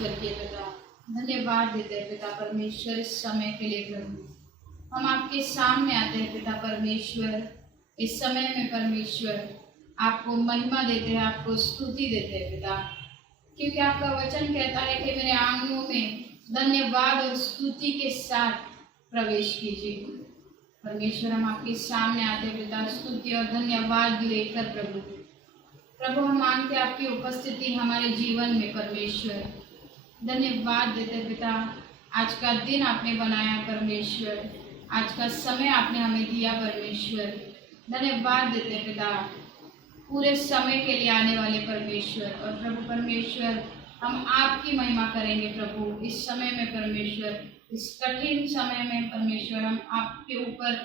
स्वर्गीय पिता, धन्यवाद देते हैं पिता परमेश्वर इस समय के लिए प्रभु। हम आपके सामने आते हैं पिता परमेश्वर, इस समय में परमेश्वर आपको महिमा देते हैं, आपको स्तुति देते हैं पिता, क्योंकि आपका वचन कहता है कि मेरे आंगनों में धन्यवाद और स्तुति के साथ प्रवेश कीजिए। परमेश्वर हम आपके सामने आते हैं पिता, स्तुति और धन्यवाद लेकर प्रभु हम मांगते आपकी उपस्थिति हमारे जीवन में परमेश्वर। धन्यवाद देते पिता, आज का दिन आपने बनाया परमेश्वर, आज का समय आपने हमें दिया परमेश्वर। धन्यवाद देते पिता पूरे समय के लिए आने वाले परमेश्वर। और प्रभु परमेश्वर हम आपकी महिमा करेंगे प्रभु इस समय में परमेश्वर, इस कठिन समय में परमेश्वर हम आपके ऊपर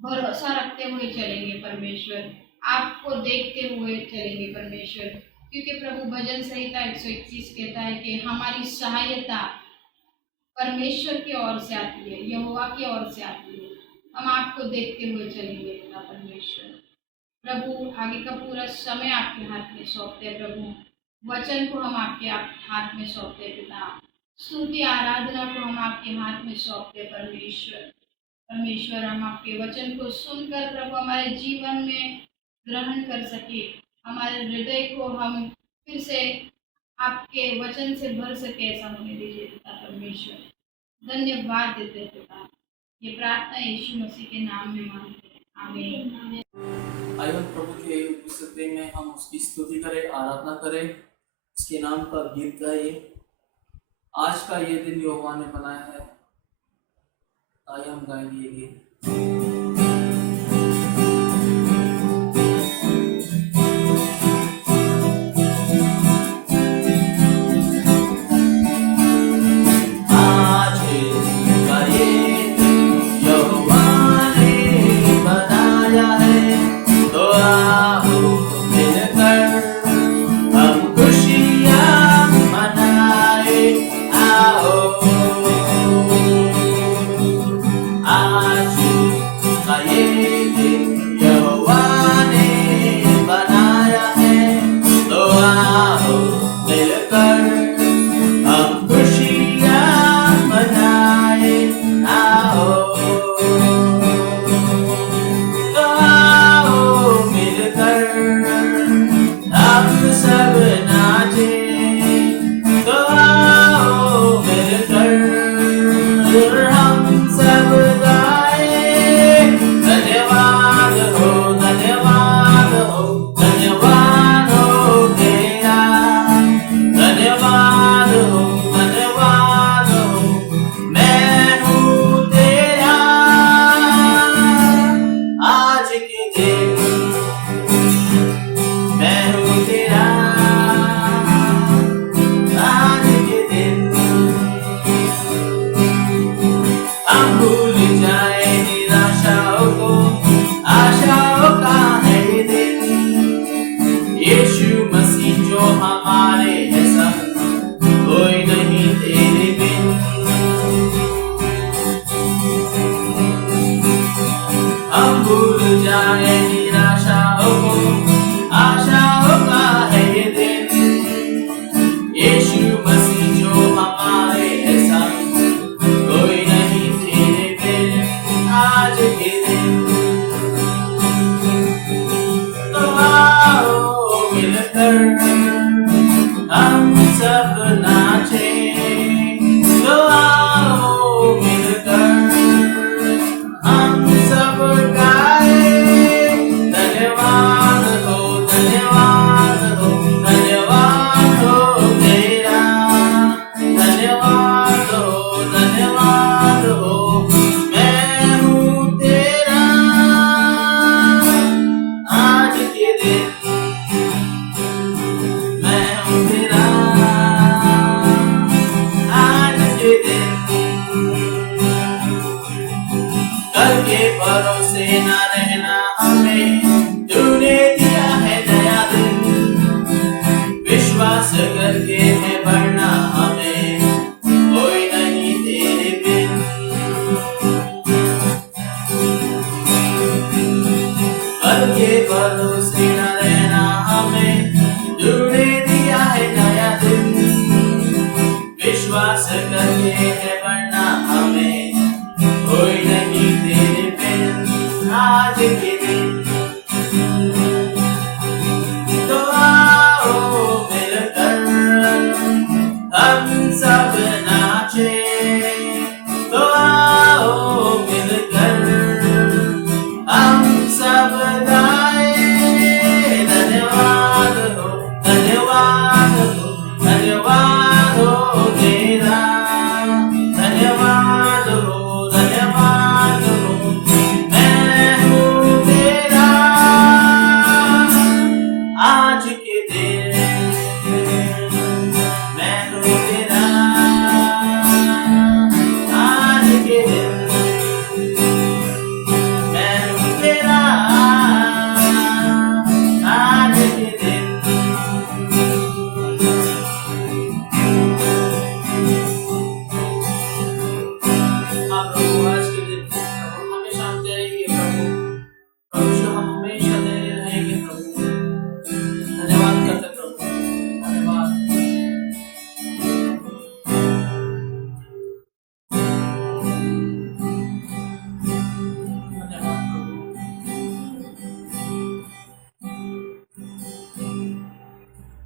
भरोसा रखते हुए चलेंगे परमेश्वर, आपको देखते हुए चलेंगे परमेश्वर, क्योंकि प्रभु भजन संहिता 121 कहता है कि हमारी सहायता परमेश्वर की ओर से आती है, यहोवा की ओर से आती है। हम आपको देखते हुए चलेंगे पिता परमेश्वर। प्रभु आगे का पूरा समय आपके हाथ में सौंपते हैं प्रभु, वचन को हम आपके हाथ में सौंपते हैं पिता, स्तुति आराधना को हम आपके हाथ में सौंपते हैं परमेश्वर। परमेश्वर हम आपके वचन को सुनकर प्रभु हमारे जीवन में ग्रहण कर सके, हमारे हृदय को हम फिर से आपके वचन से भर सके, ऐसा होने दीजिए पिता परमेश्वर। धन्यवाद देते पिता, ये प्रार्थना यीशु मसीह के नाम में मांगते हैं, आमीन। आइए प्रभु के उपस्थिति में हम उसकी स्तुति करें, आराधना करें, उसके नाम का गीत गाइए। आज का ये दिन यहोवा ने बनाया है, आइए हम गाएंगे ये गीत। हम भूल जाए निराशाओं को, आशाओं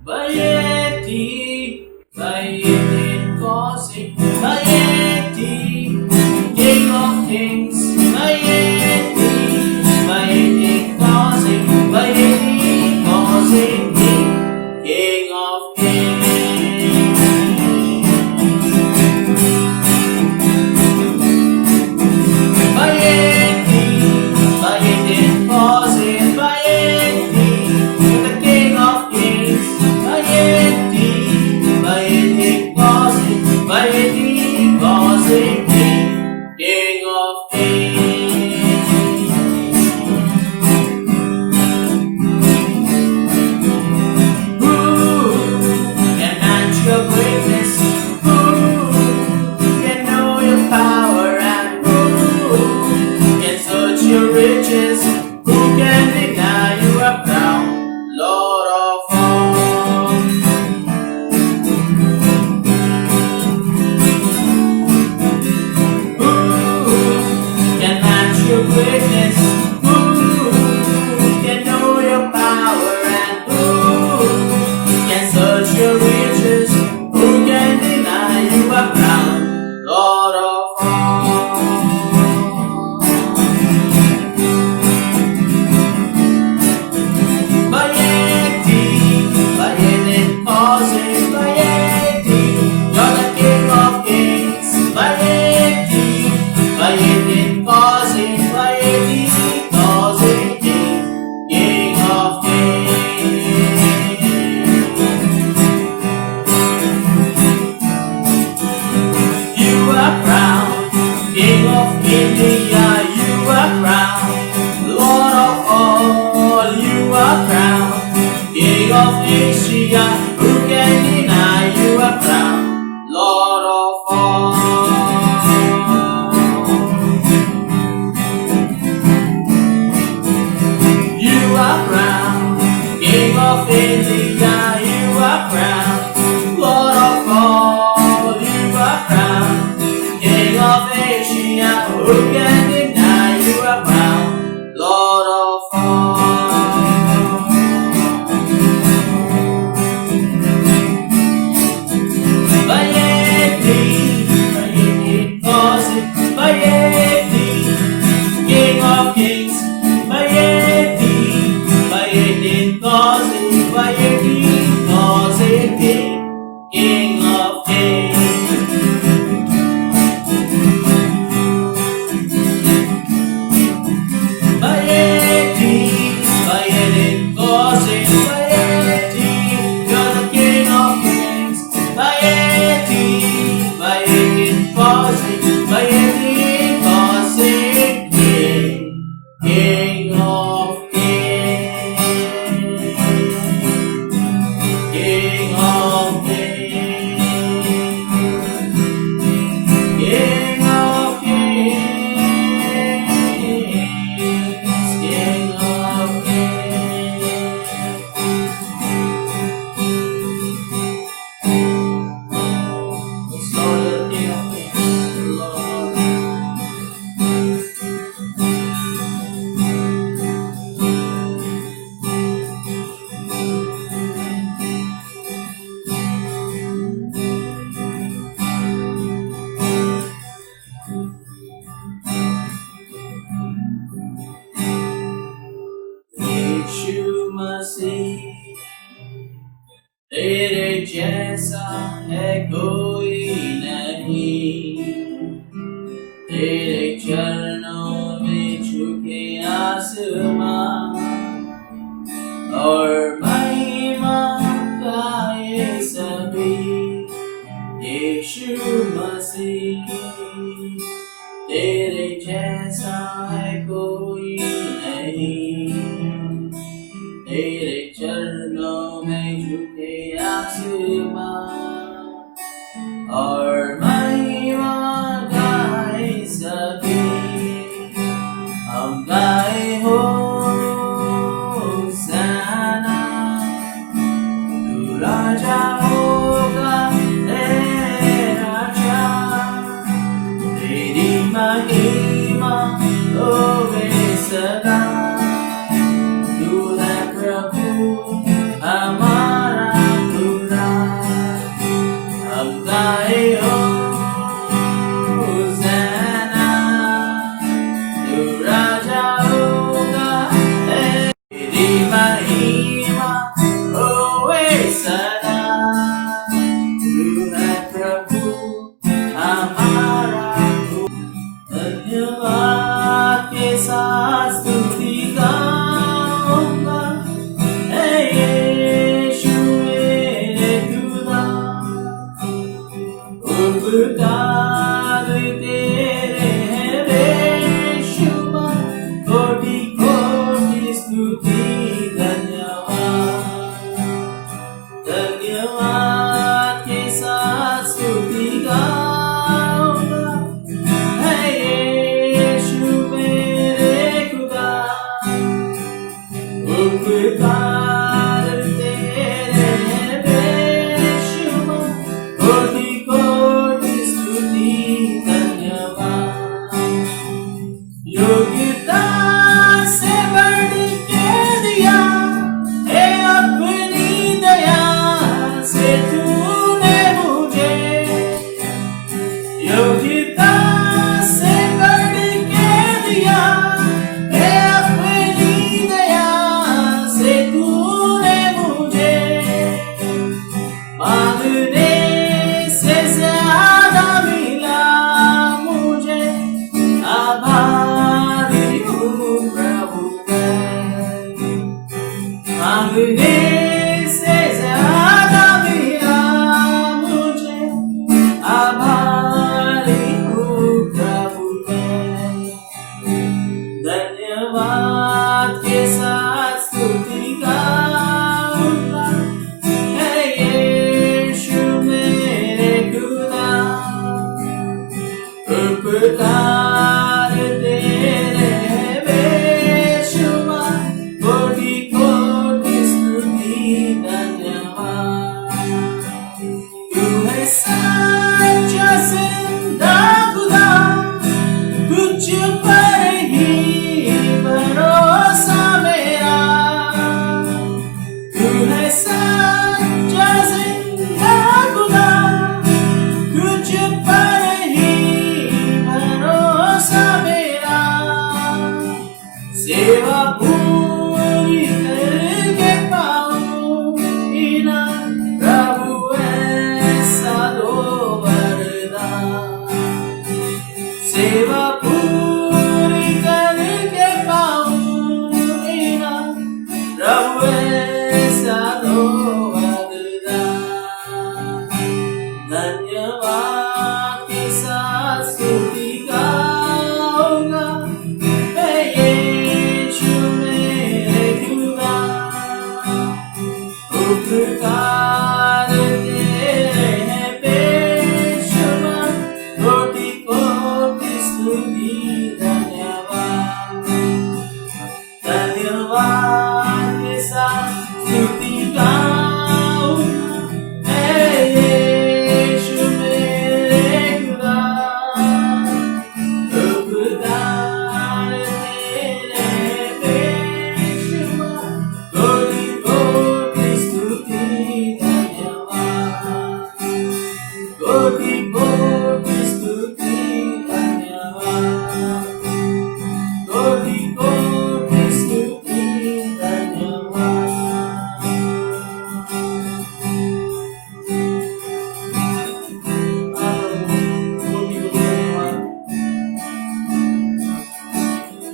Bayeti, Bayeti, Kosi, Bayeti, King of Kings, Bayeti, Bayeti, Kosi, Bayeti, Kosi, King of Kings. Bayeti, Bayeti, Kosi, Bayeti, the King of Kings, Bayeti, Bayeti, Kosi, Bayeti, Kosi, King of Kings. Who can match your greatness? Who can know your power? And who can search your riches? Who can deny you a crown, Lord of all? Who can match your greatness? Who can know your power? And who can search your riches? Who can deny you a crown, Lord of all? Bayeti, Bayeti, Kosi, Bayeti, you're the King of Kings. Bayeti, Bayeti, Kosi, Bayeti, Kosi, King of Kings. You are crowned, King of India. You are crowned, Lord of all. You are crowned, King of Asia. Who can deny you a crown, Lord of all? You are crowned, King of India. You are crowned, Lord of all. You are crowned, King of Asia. Who can deny you a crown, Lord of all? Bayeti, Bayeti, Kosi, Bayeti, King of Kings, Bayeti, Bayeti, Kosi, Bayeti, Kosi, King of Kings. Bayeti, Bayeti, Kosi, Bayeti, you're the King of Kings. Bayeti, Bayeti, Kosi, Bayeti, Kosi, King of Kings. King of Kings. King of Kings. King of Kings. Lord, the King of Kings, Lord. यीशु मसीह तेरे जैसा है कोई नहीं, तेरे चरणों में झुके आसमां और महिमा गाए सभी। यीशु मसीह तेरे जैसा है कोई नहीं, तेरे चरणों में झुके आसमां और महिमा गाए सभी। हम गाए होसाना, तू राजा होगा, राजा, तेरी महिमा होवे सदा। तू है प्रभु हमारा से ज्यादा मिला मुझे, आभारी हूँ प्रभु मैं। धन्यवाद के साथ स्तुति गाऊंगा, है यीशु मेरे खुदा। उपकार तेरे बेशुमार, कोटि कोटि स्तुति धन्यवाद। तू है सच्चा जिंदा खुदा, तुझ पर ही भरोसा मेरा। तू है सच्चा जिंदा खुदा, तुझ पर ही भरोसा मेरा। सेवा पूरी करके पाऊं इनाम, प्रभु ऐसा दो वरदान। सेवा पूरी करके पाऊं इनाम, प्रभु ऐसा दो वरदान। धन्यवाद के साथ स्तुति गाऊंगा, मैं यीशु मेरे खुदा। उपकार तेरे हैं बेशुमार, कोटि कोटि स्तुति धन्यवाद। धन्यवाद के साथ स्तुति गाऊंगा, मैं यीशु मेरे खुदा। उपकार तेरे बेशुमार, कोटि कोटि स्तुति धन्यवाद। कोटि कोटि स्तुति धन्यवाद। कोटि कोटि स्तुति धन्यवाद।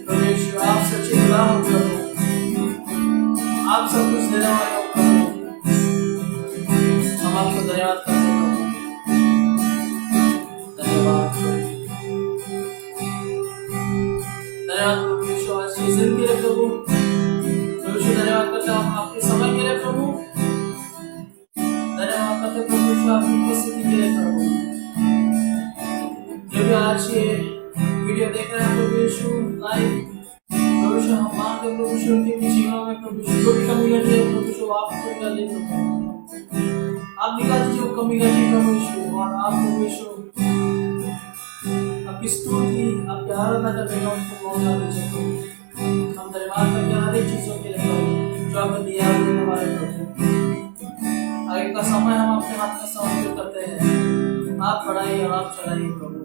परमेश्वर आप सच्चे खुदा हो प्रभु, आप सब कुछ देने वाले हो प्रभु। हम आपको धन्यवाद करते हैं प्रभु। धन्यवाद प्रभु। धन्यवाद प्रभु यीशु, आज की जिंदगी के लिए प्रभु। प्रभु यीशु धन्यवाद करते हैं हम आपके समय के लिए प्रभु। धन्यवाद करते हैं प्रभु यीशु आपकी उपस्थिति के लिए प्रभु। जो भी आज ये वीडियो देख रहे हैं प्रभु यीशु लाइव, प्रभु यीशु हम मांगते हैं प्रभु यीशु उनके भी जीवन में प्रभु यीशु जो भी कमी घटी है प्रभु यीशु आप पूरी कर दे प्रभु। आप निकाल दीजिए वो कमी घटी प्रभु यीशु, और आप प्रभु यीशु आपकी स्तुति आपकी आराधना करने का उनको मौका दीजिए प्रभु। हम धन्यवाद करते हैं हर एक चीजों के लिए प्रभु जो आपने दिया है देने वाले प्रभु। आगे का समय हम अपने हाथ में समर्पित करते हैं, आप बढ़ाइए और आप चलाइए प्रभु।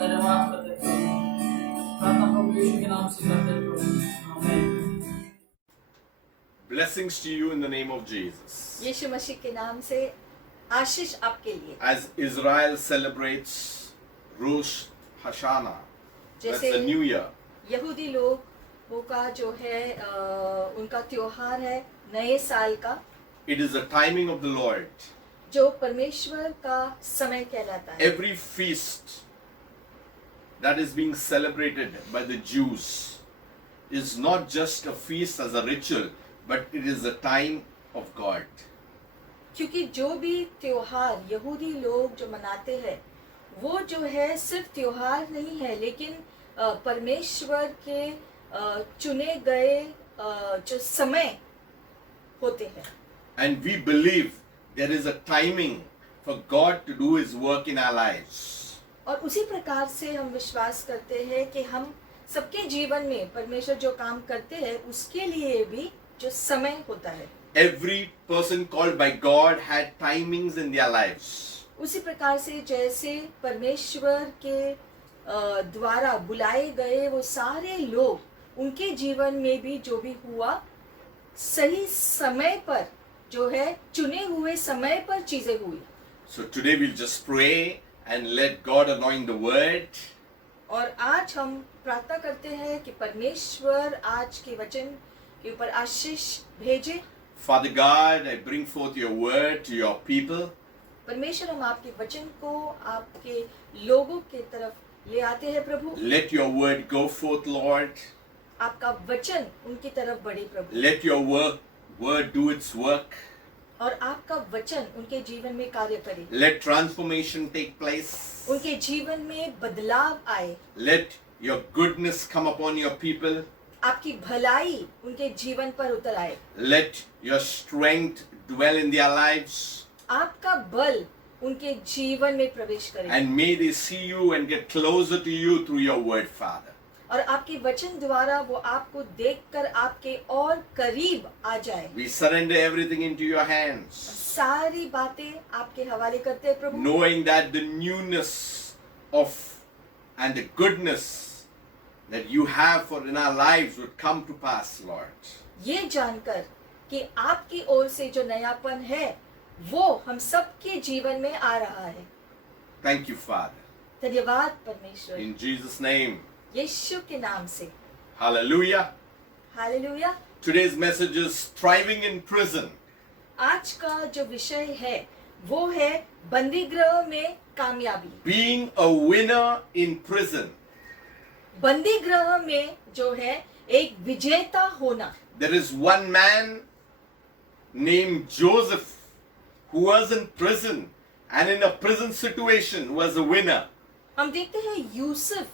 धन्यवाद करते हैं प्रभु, प्रार्थना प्रभु यीशु के नाम से करते हैं प्रभु, आमीन। Blessings to you in the name of Jesus. यीशु मसीह के नाम से आशीष आपके लिए। As Israel celebrates Rosh Hashanah, that's जैसे the new year, यहूदी लोगों का जो है उनका त्योहार है नए साल का, it is the timing of the Lord. जो परमेश्वर का समय कहलाता है। Every feast that is being celebrated by the Jews is not just a feast as a ritual, but it is the time of God. क्योंकि जो भी त्योहार यहूदी लोग जो मनाते हैं वो जो है सिर्फ त्योहार नहीं है, लेकिन परमेश्वर के चुने गए जो समय होते हैं। And we believe there is a timing for God to do His work in our lives. और उसी प्रकार से हम विश्वास करते हैं कि हम सबके जीवन में परमेश्वर जो काम करते हैं उसके लिए भी जो समय होता है। Every person called by God had timings in their lives. उसी प्रकार से जैसे परमेश्वर के द्वारा बुलाए गए वो सारे लोग, उनके जीवन में भी जो भी हुआ सही समय पर जो है चुने हुए समय पर चीजें हुई। So today we'll just pray and let God anoint the word. और आज हम प्रार्थना करते हैं कि परमेश्वर आज के वचन के ऊपर आशीष भेजे। Father God, I bring forth your word to your people. परमेश्वर, हम आपके वचन को आपके लोगों के तरफ ले आते हैं प्रभु। Let your word go forth, Lord. आपका वचन उनकी तरफ बढ़े प्रभु, Let your word do its work. और आपका वचन उनके जीवन में कार्य करे। Let transformation take place. उनके जीवन में बदलाव आए। Let your goodness come upon your people. आपकी भलाई उनके जीवन पर उतर आए। Let your strength dwell in their lives. आपका बल उनके जीवन में प्रवेश करे, And may they see you and get closer to you through your word, Father. और आपके वचन द्वारा वो आपको देखकर आपके और करीब आ जाए। We surrender everything into your hands, सारी बातें आपके हवाले करते हैं प्रभु, knowing that the newness of and the goodness that you have for in our lives would come to pass, Lord. ये जानकर कि आपकी ओर से जो नयापन है वो हम सबके जीवन में आ रहा है। Thank you, Father. धन्यवाद परमेश्वर, In Jesus' name, यीशु के नाम से। hallelujah. Hallelujah. Today's message is thriving in prison. आज का जो विषय है वो है बंदी गृह में कामयाबी। Being a winner in prison. बंदी गृह में जो है एक विजेता होना। There is one man named Joseph who was in prison and in a prison situation was a winner. हम देखते हैं यूसुफ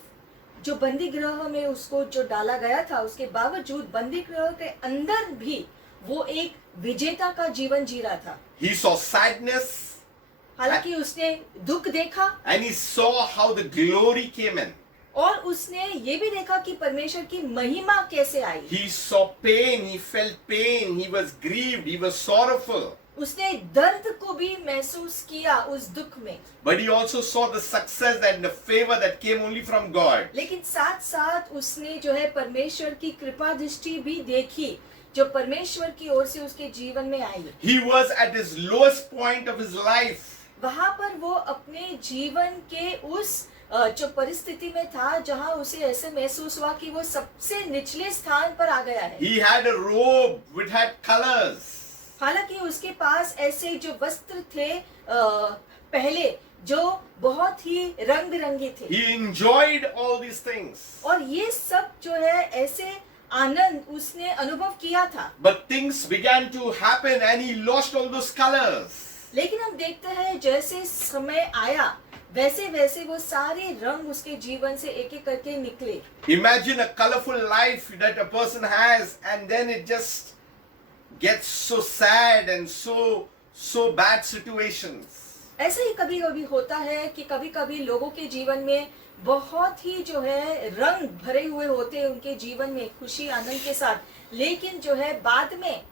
जो बंदी गृह में उसको जो डाला गया था, उसके बावजूद बंदी गृह के अंदर भी वो एक विजेता का जीवन जी रहा था। He saw sadness हालांकि उसने दुख देखा and he saw how the glory came in. और उसने ये भी देखा कि परमेश्वर की महिमा कैसे आई। He saw pain, he felt pain, he was grieved, he was sorrowful. उसने दर्द को भी महसूस किया उस दुख में, But he also saw the success and the favor that came only from God. लेकिन साथ साथ उसने जो है परमेश्वर की कृपा दृष्टि भी देखी जो परमेश्वर की ओर से उसके जीवन में आई। He was at his lowest point of his life. वहां पर वो अपने जीवन के उस जो परिस्थिति में था जहां उसे ऐसे महसूस हुआ कि वो सबसे निचले स्थान पर आ गया है। He had a robe which had colors. हालांकि उसके पास ऐसे जो वस्त्र थे पहले जो बहुत ही रंग बिरंगे थे, He enjoyed all these things. और ये सब जो है ऐसे आनंद उसने अनुभव किया था। But things began to happen and he lost all those colors. लेकिन हम देखते हैं जैसे समय आया वैसे वैसे वो सारे रंग उसके जीवन से एक एक करके निकले। Imagine a colorful life that a person has and then it just gets so sad and so bad situations. ऐसे ही कभी कभी होता है कि कभी कभी लोगों के जीवन में बहुत ही जो है रंग भरे हुए होते हैं उनके जीवन में खुशी आनंद के साथ, लेकिन जो है बाद में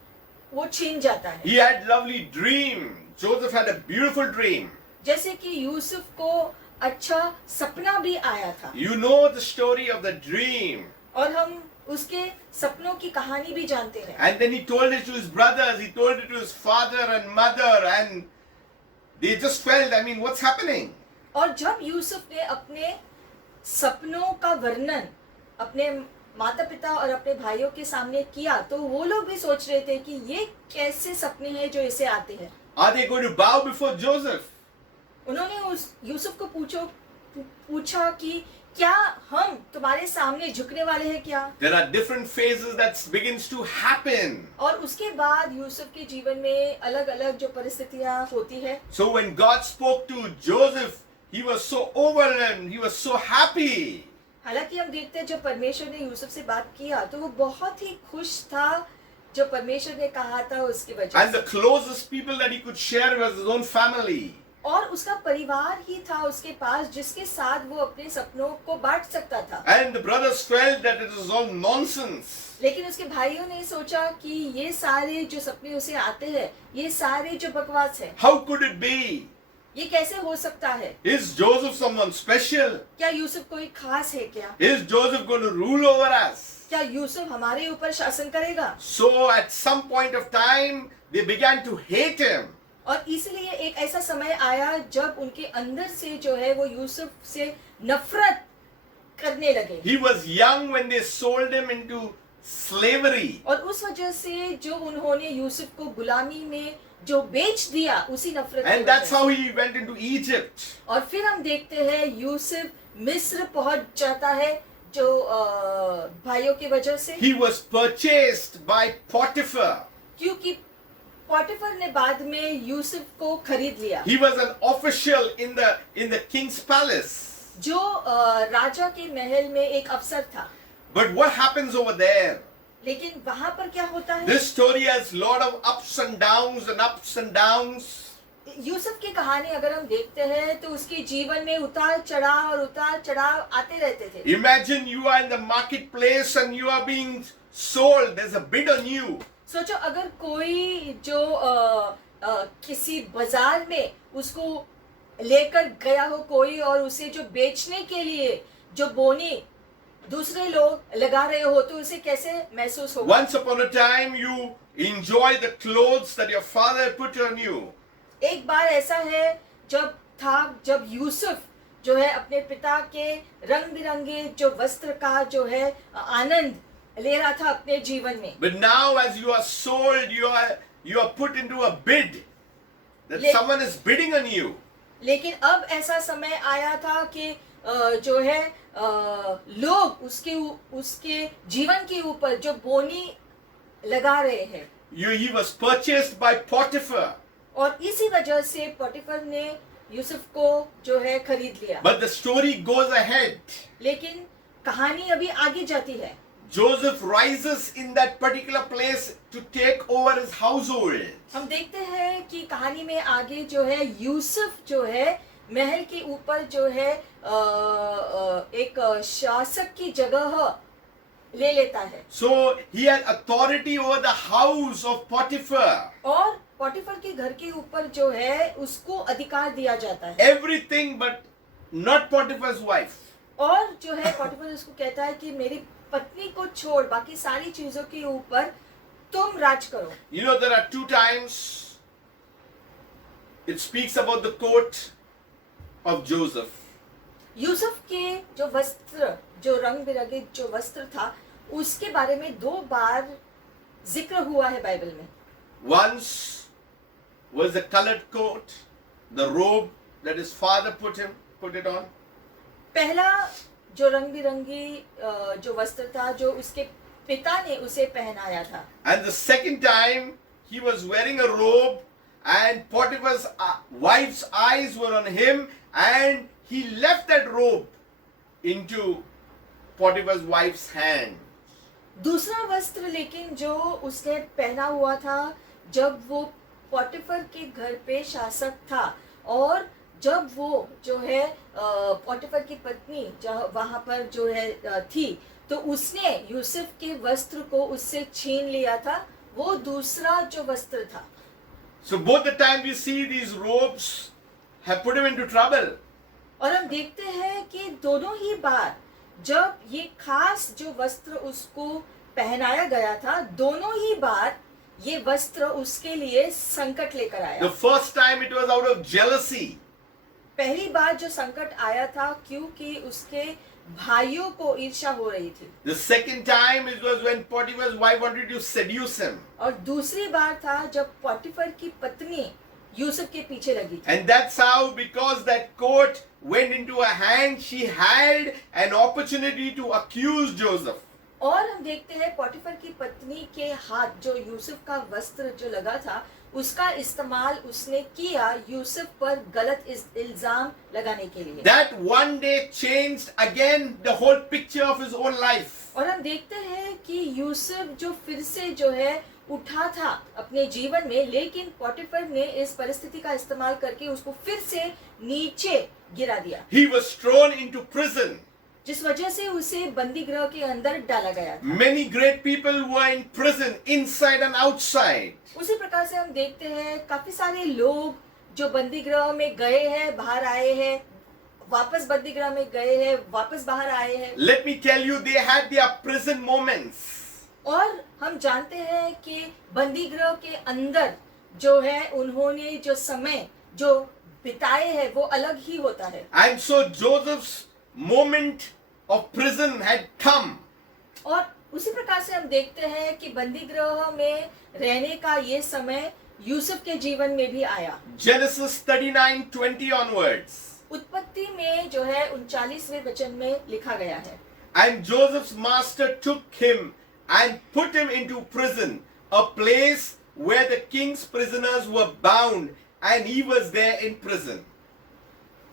वो छीन जाता है। He had lovely dream. Joseph had a beautiful dream. जैसे कि यूसुफ को अच्छा सपना भी आया था, You know the story of the dream. और हम उसके सपनों की कहानी भी जानते हैं। And then he told it to his brothers, he told it to his father and mother, and they just felt, I mean, what's happening? और जब यूसुफ ने अपने सपनों का वर्णन अपने माता पिता और अपने भाइयों के सामने किया तो वो लोग भी सोच रहे थे कि ये कैसे सपने हैं जो इसे आते हैं। Are they going to bow before Joseph? उन्होंने उस यूसुफ को पूछा कि क्या हम तुम्हारे सामने झुकने वाले हैं क्या? There are different phases that begins to happen. और उसके बाद यूसुफ के जीवन में अलग अलग जो परिस्थितियां होती है। So when God spoke to Joseph, he was so overwhelmed, he was so happy. हालांकि हम देखते हैं जब परमेश्वर ने यूसुफ से बात किया तो वो बहुत ही खुश था जो परमेश्वर ने कहा था उसकी वजह And the से, closest people that he could share was his own family. और उसका परिवार ही था उसके पास जिसके साथ वो अपने सपनों को बांट सकता था। And the brothers felt that it was all nonsense. लेकिन उसके भाइयों ने सोचा कि ये सारे जो सपने उसे आते हैं ये सारे जो बकवास है, How could it be? ये कैसे हो सकता है? Is Joseph someone special? क्या यूसुफ कोई खास है क्या? Is Joseph going to rule over us? क्या यूसुफ हमारे ऊपर शासन करेगा? So at some point of time, they began to hate him. और इसलिए एक ऐसा समय आया जब उनके अंदर से जो है वो यूसुफ से नफरत करने लगे। He was young when they sold him into slavery. और उस वजह से जो उन्होंने यूसुफ को गुलामी में जो बेच दिया उसी नफरत की And that's वजह how से। he went into Egypt. और फिर हम देखते हैं यूसुफ मिस्र पहुंच जाता है जो भाइयों की वजह से, He was purchased by Potiphar. क्योंकि पोटिफर ने बाद में यूसुफ को खरीद लिया, He was an official in the king's palace. जो राजा के महल में एक अफसर था। But what happens over there? लेकिन वहां पर क्या होता है? This story has lot of ups and downs and ups and downs. Yusuf की कहानी अगर हम देखते हैं तो उसके जीवन में उतार चढ़ाव आते रहते थे। Imagine you are in the marketplace and you are being sold. There's a bid on you. सोचो अगर कोई जो किसी बाजार में उसको लेकर गया हो कोई और उसे जो बेचने के लिए जो बोनी दूसरे लोग लगा रहे हो तो उसे कैसे महसूस होगा? Once upon a time, you enjoy the clothes that your father put on you. एक बार ऐसा है जब यूसुफ जो है अपने पिता के रंग बिरंगे जो वस्त्र का जो है आनंद ले रहा था अपने जीवन में। But now, as you are sold, you are put into a bid that Le- someone is bidding on you. लेकिन अब ऐसा समय आया था कि जो है लोग उसके जीवन के ऊपर जो बोनी लगा रहे हैं। He was purchased by Potiphar. और इसी वजह से पोटिफर ने यूसुफ को जो है खरीद लिया। But the story goes ahead. लेकिन कहानी अभी आगे जाती है। Joseph rises in that particular place to take over his household. हम देखते हैं कि कहानी में आगे जो है यूसुफ जो है महल के ऊपर जो है एक शासक की जगह ले लेता है। So he had authority over the house of Potiphar. और पोटिफर के घर के ऊपर जो है उसको अधिकार दिया जाता है। Everything but not Potiphar's wife. और जो है पोटिफर उसको कहता है कि मेरी पत्नी को छोड़ बाकी सारी चीजों के ऊपर तुम राज करो। You know, there are 2 times it speaks about the coat of Joseph. Yusuf के जो वस्त्र जो रंग बिरंगे जो वस्त्र था उसके बारे में 2 बार जिक्र हुआ है बाइबल में। Once was the colored coat, the robe that his father put it on. पहला जो रंग बिरंगी जो वस्त्र था जो उसके पिता ने उसे पहनाया था। And the second time he was wearing a robe and Potiphar's wife's eyes were on him and he left that robe into Potiphar's wife's hand. दूसरा वस्त्र लेकिन जो उसने पहना हुआ था जब वो पोटिफर के घर पे शासक था और जब वो जो है पोटिफर की पत्नी जहाँ वहां पर जो है थी तो उसने यूसुफ के वस्त्र को उससे छीन लिया था। वो दूसरा जो वस्त्र था। So both the time we see these robes have put him into trouble. और हम देखते हैं कि दोनों ही बार जब ये खास जो वस्त्र उसको पहनाया गया था दोनों ही बार ये वस्त्र उसके लिए संकट लेकर आया। The first time it was out of jealousy. पहली बार जो संकट आया था क्योंकि उसके भाइयों को ईर्ष्या हो रही थी। The second time it was when Potiphar's wife wanted to seduce him. और दूसरी बार था जब पोटिफर की पत्नी यूसुफ के पीछे लगी थी। And that's how, because that coat went into her hand, she had an opportunity to accuse Joseph. और हम देखते हैं पोटिफर की पत्नी के हाथ जो यूसुफ का वस्त्र जो लगा था उसका इस्तेमाल उसने किया यूसुफ पर गलत इल्जाम लगाने के लिए। That one day changed again the whole picture of his own life. और हम देखते हैं कि यूसुफ जो फिर से जो है उठा था अपने जीवन में लेकिन पोटिफर ने इस परिस्थिति का इस्तेमाल करके उसको फिर से नीचे गिरा दिया He was thrown into prison. जिस वजह से उसे बंदी गृह के अंदर डाला गया था। Many great people were in prison, inside and outside. उसी प्रकार से हम देखते हैं काफी सारे लोग जो बंदी गृह में गए हैं बाहर आए हैं वापस बंदी गृह में गए हैं वापस बाहर आए हैं। Let me tell you, they had their prison moments. और हम जानते हैं कि बंदी गृह के अंदर जो है उन्होंने जो समय जो बिताए हैं वो अलग ही होता है। And so Joseph's moment of prison had come. और उसी प्रकार से हम देखते हैं कि बंदी गृह में रहने का ये समय यूसुफ के जीवन में भी आया। Genesis 39:20 onwards. उत्पत्ति में जो है 39वें वचन में लिखा गया है, And Joseph's master took him and put him into prison, a place where the king's prisoners were bound, and he was there in prison.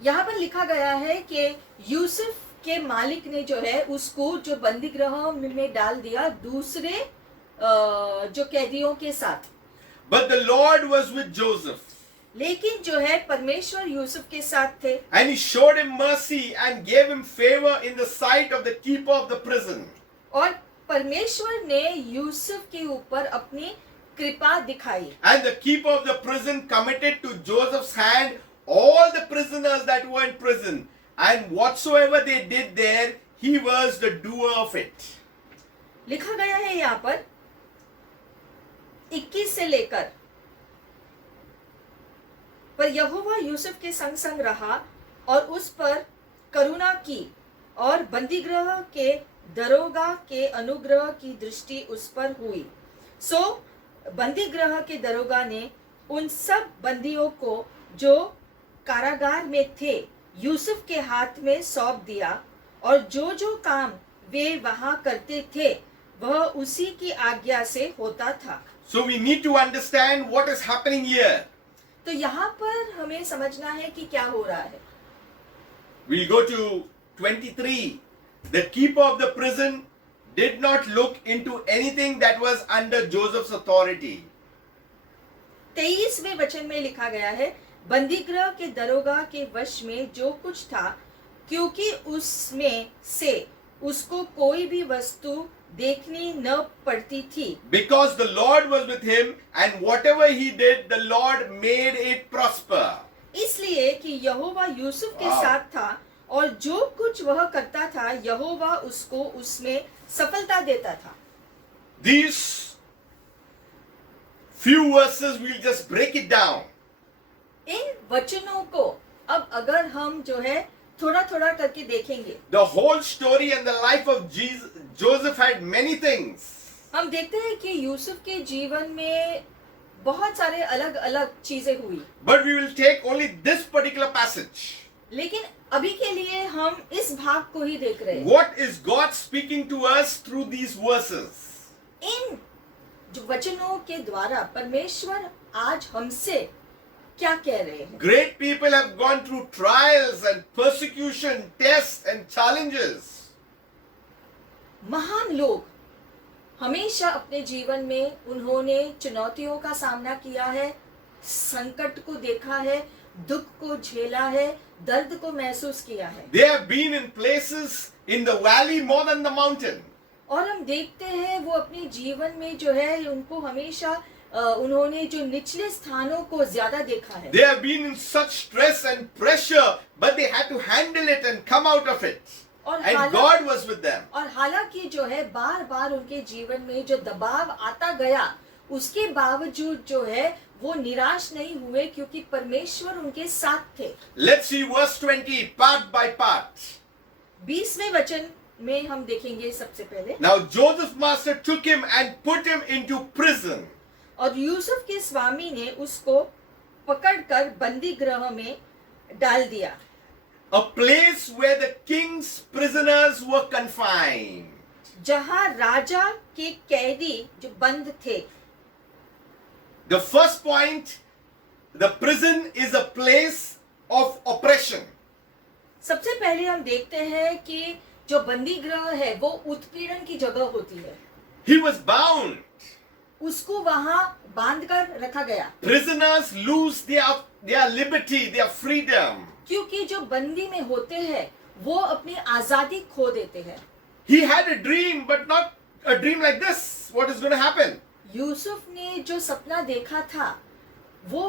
यहाँ पर लिखा गया है कि यूसुफ के मालिक ने जो है उसको जो बंदी गृह में डाल दिया दूसरे जो कैदियों के साथ। But the Lord was with Joseph, लेकिन जो है परमेश्वर यूसुफ के साथ थे and he showed him mercy and gave him favor in the sight of the keeper of the prison. और परमेश्वर ने यूसुफ के ऊपर अपनी कृपा दिखाई। And the keeper of the prison committed to Joseph's hand all the prisoners that were in prison, and whatsoever they did there, he was the doer of it. लिखा गया है यहाँ पर 21 से लेकर, पर यहोवा यूसुफ के संग संग रहा और उस पर करुणा की, और बंदीगृह के दरोगा के अनुग्रह की दृष्टि उस पर हुई। सो बंदीगृह के दरोगा ने उन सब बंदियों को जो कारागार में थे यूसुफ के हाथ में सौंप दिया, और जो काम वे वहां करते थे वह उसी की आज्ञा से होता था। So we need to understand what is happening here. तो यहाँ पर हमें समझना है कि क्या हो रहा है। We'll go to 23. The keeper of the prison did not look into anything that was under Joseph's authority. 23वें वचन में लिखा गया है, बंदीगृह के दरोगा के वश में जो कुछ था, क्योंकि उसमें से उसको कोई भी वस्तु देखनी न पड़ती थी। Because the Lord was with him, and whatever he did, the Lord made it prosper. इसलिए कि यहोवा यूसुफ के Wow. साथ था, और जो कुछ वह करता था यहोवा उसको उसमें सफलता देता था। These few verses, we'll just break it down. इन वचनों को अब अगर हम जो है थोड़ा थोड़ा करके देखेंगे, The whole story and the life of Joseph had many things. हम देखते हैं कि यूसुफ के जीवन में बहुत सारे अलग अलग चीजें हुई, But we will take only this particular passage. लेकिन अभी के लिए हम इस भाग को ही देख रहे हैं। What is God speaking to us through these verses? इन जो वचनों के द्वारा परमेश्वर आज हमसे क्या कह रहे हैं। Great people have gone through trials and persecution, tests and challenges. महान लोग हमेशा अपने जीवन में उन्होंने चुनौतियों का सामना किया है, संकट को देखा है, दुख को झेला है, दर्द को महसूस किया है। They have been in places in the valley more than the mountain. और हम देखते हैं वो अपने जीवन में जो है उनको हमेशा उन्होंने जो निचले स्थानों को ज्यादा देखा है। They have been in such stress and pressure, but they had to handle it and come out of it. और And God was with them. और हालांकि जो है बार बार उनके जीवन में जो दबाव आता गया, उसके बावजूद जो है वो निराश नहीं हुए, क्योंकि परमेश्वर उनके साथ थे। Let's see verse 20 part by part. 20वें वचन में हम देखेंगे सबसे पहले, Now Joseph's master took him and put him into prison. और यूसुफ के स्वामी ने उसको पकड़कर बंदी गृह में डाल दिया, A place where the king's prisoners were confined. जहां राजा के कैदी जो बंद थे। The first point, the prison is a place of oppression. सबसे पहले हम देखते हैं कि जो बंदी गृह है वो उत्पीड़न की जगह होती है। He was bound. उसको वहां बांध कर रखा गया, Prisoners lose their liberty, their freedom. क्योंकि जो बंदी में होते हैं वो अपनी आजादी खो देते हैं। He had a dream, but not a dream like this. What is going to happen? Yusuf ने जो सपना देखा था वो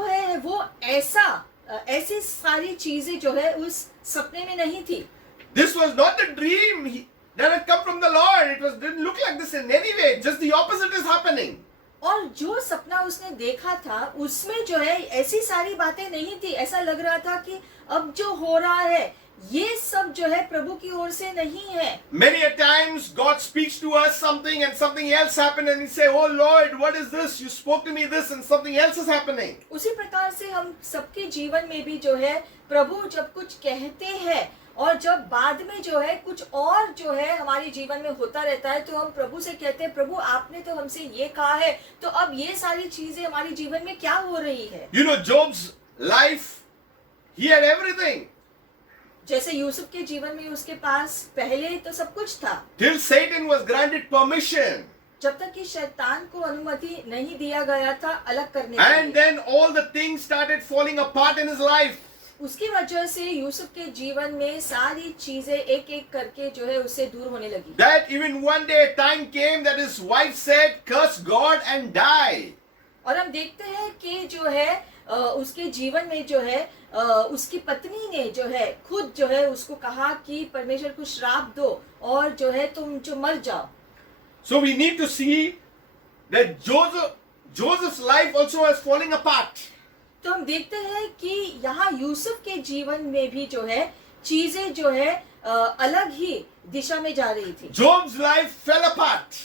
ऐसी सारी चीजें जो है उस सपने में नहीं थी। This was not the dream that had come from the Lord. It didn't look like this in any way. Just the opposite is happening. और जो सपना उसने देखा था उसमें जो है ऐसी सारी बातें नहीं थी। ऐसा लग रहा था कि अब जो हो रहा है ये सब जो है प्रभु की ओर से नहीं है। Many a times God speaks to us something and something else happened and we say, oh Lord, what is this? You spoke to me this and something else is happening. उसी प्रकार से हम सबके जीवन में भी जो है प्रभु जब कुछ कहते हैं और जब बाद में जो है कुछ और जो है हमारे जीवन में होता रहता है, तो हम प्रभु से कहते हैं, प्रभु आपने तो हमसे ये कहा है, तो अब ये सारी चीजें हमारे जीवन में क्या हो रही है। You know, Job's life, he had everything. जैसे यूसुफ के जीवन में उसके पास पहले तो सब कुछ था, Till Satan was granted permission. जब तक कि शैतान को अनुमति नहीं दिया गया था अलग करने के And लिए। then all the things started falling apart in his life. उसकी वजह से यूसुफ के जीवन में सारी चीजें एक एक करके जो है उससे दूर होने लगी। That even one day a time came that his wife said, curse God and die. और हम देखते हैं कि जो है उसके जीवन में जो है उसकी पत्नी ने जो है खुद जो है उसको कहा कि परमेश्वर को श्राप दो और जो है तुम जो मर जाओ। So we need to see that Joseph's life also was falling apart. तो हम देखते हैं कि यहाँ यूसुफ के जीवन में भी जो है चीजें जो है अलग ही दिशा में जा रही थी। Job's life fell apart.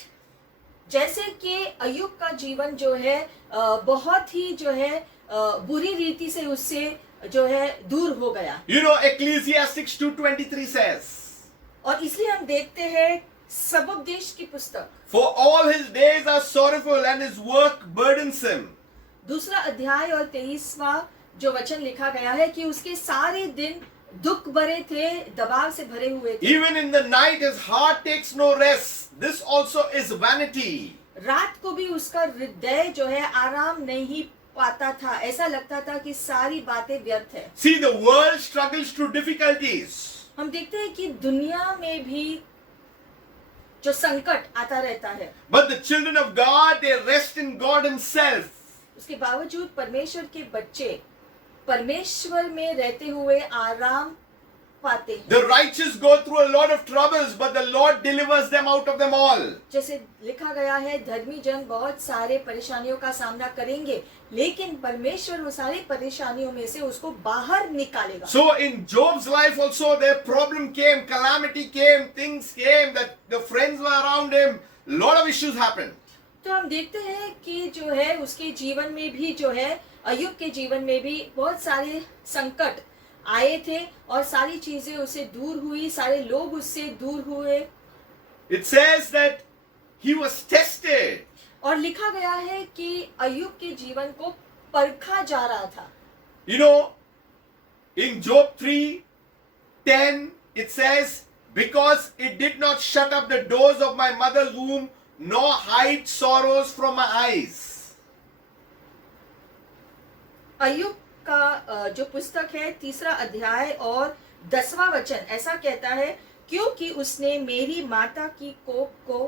जैसे कि अय्यूब का जीवन जो है बहुत ही जो है बुरी रीति से उससे जो है दूर हो गया। You know, Ecclesiastes 2:23 says, और इसलिए हम देखते हैं सबोपदेश की पुस्तक for all his days are sorrowful and his work burdensome. दूसरा अध्याय और 23वां जो वचन लिखा गया है कि उसके सारे दिन दुख भरे थे, दबाव से भरे हुए थे। Even in the night his heart takes no rest. This also is vanity. रात को भी उसका हृदय जो है आराम नहीं पाता था, ऐसा लगता था कि सारी बातें व्यर्थ है। See, the world struggles through difficulties. हम देखते हैं कि दुनिया में भी जो संकट आता रहता है, But the children of God, they rest in God himself. उसके बावजूद परमेश्वर के बच्चे परमेश्वर में रहते हुए आराम पाते हैं। The righteous go through a lot of troubles, but the Lord delivers them out of them all. जैसे लिखा गया है, धर्मी जन बहुत सारे परेशानियों का सामना करेंगे, लेकिन परमेश्वर वो सारी परेशानियों में से उसको बाहर निकालेगा। So in Job's life also, their problem came, calamity came, things came, that the friends were around him, lot of issues happened. तो हम देखते हैं कि जो है उसके जीवन में भी जो है अय्यूब के जीवन में भी बहुत सारे संकट आए थे और सारी चीजें उससे दूर हुई, सारे लोग उससे दूर हुए। It says that he was tested. और लिखा गया है कि अय्यूब के जीवन को परखा जा रहा था। You know, in Job 3:10, it says, because it did not shut up the doors of my mother's womb, nor hide sorrows from my eyes. अय्यूब का जो पुस्तक है 3रा अध्याय और 10वां वचन ऐसा कहता है, क्योंकि उसने मेरी माता की कोख को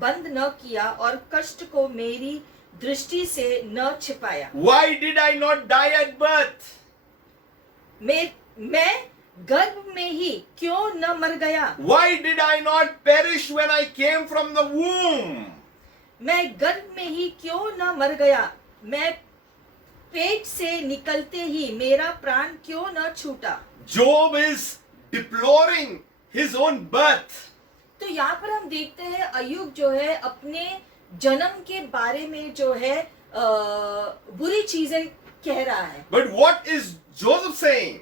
बंद न किया और कष्ट को मेरी दृष्टि से न छिपाया। Why did I not die at birth? मैं गर्भ में ही क्यों न मर गया? Why did I not perish when I came from the womb? मैं गर्भ में ही क्यों न मर गया? मैं पेट से निकलते ही मेरा प्राण क्यों न छूटा? Job is deploring his own birth. तो यहाँ पर हम देखते हैं अय्यूब जो है अपने जन्म के बारे में जो है बुरी चीजें कह रहा है। But what is Joseph saying?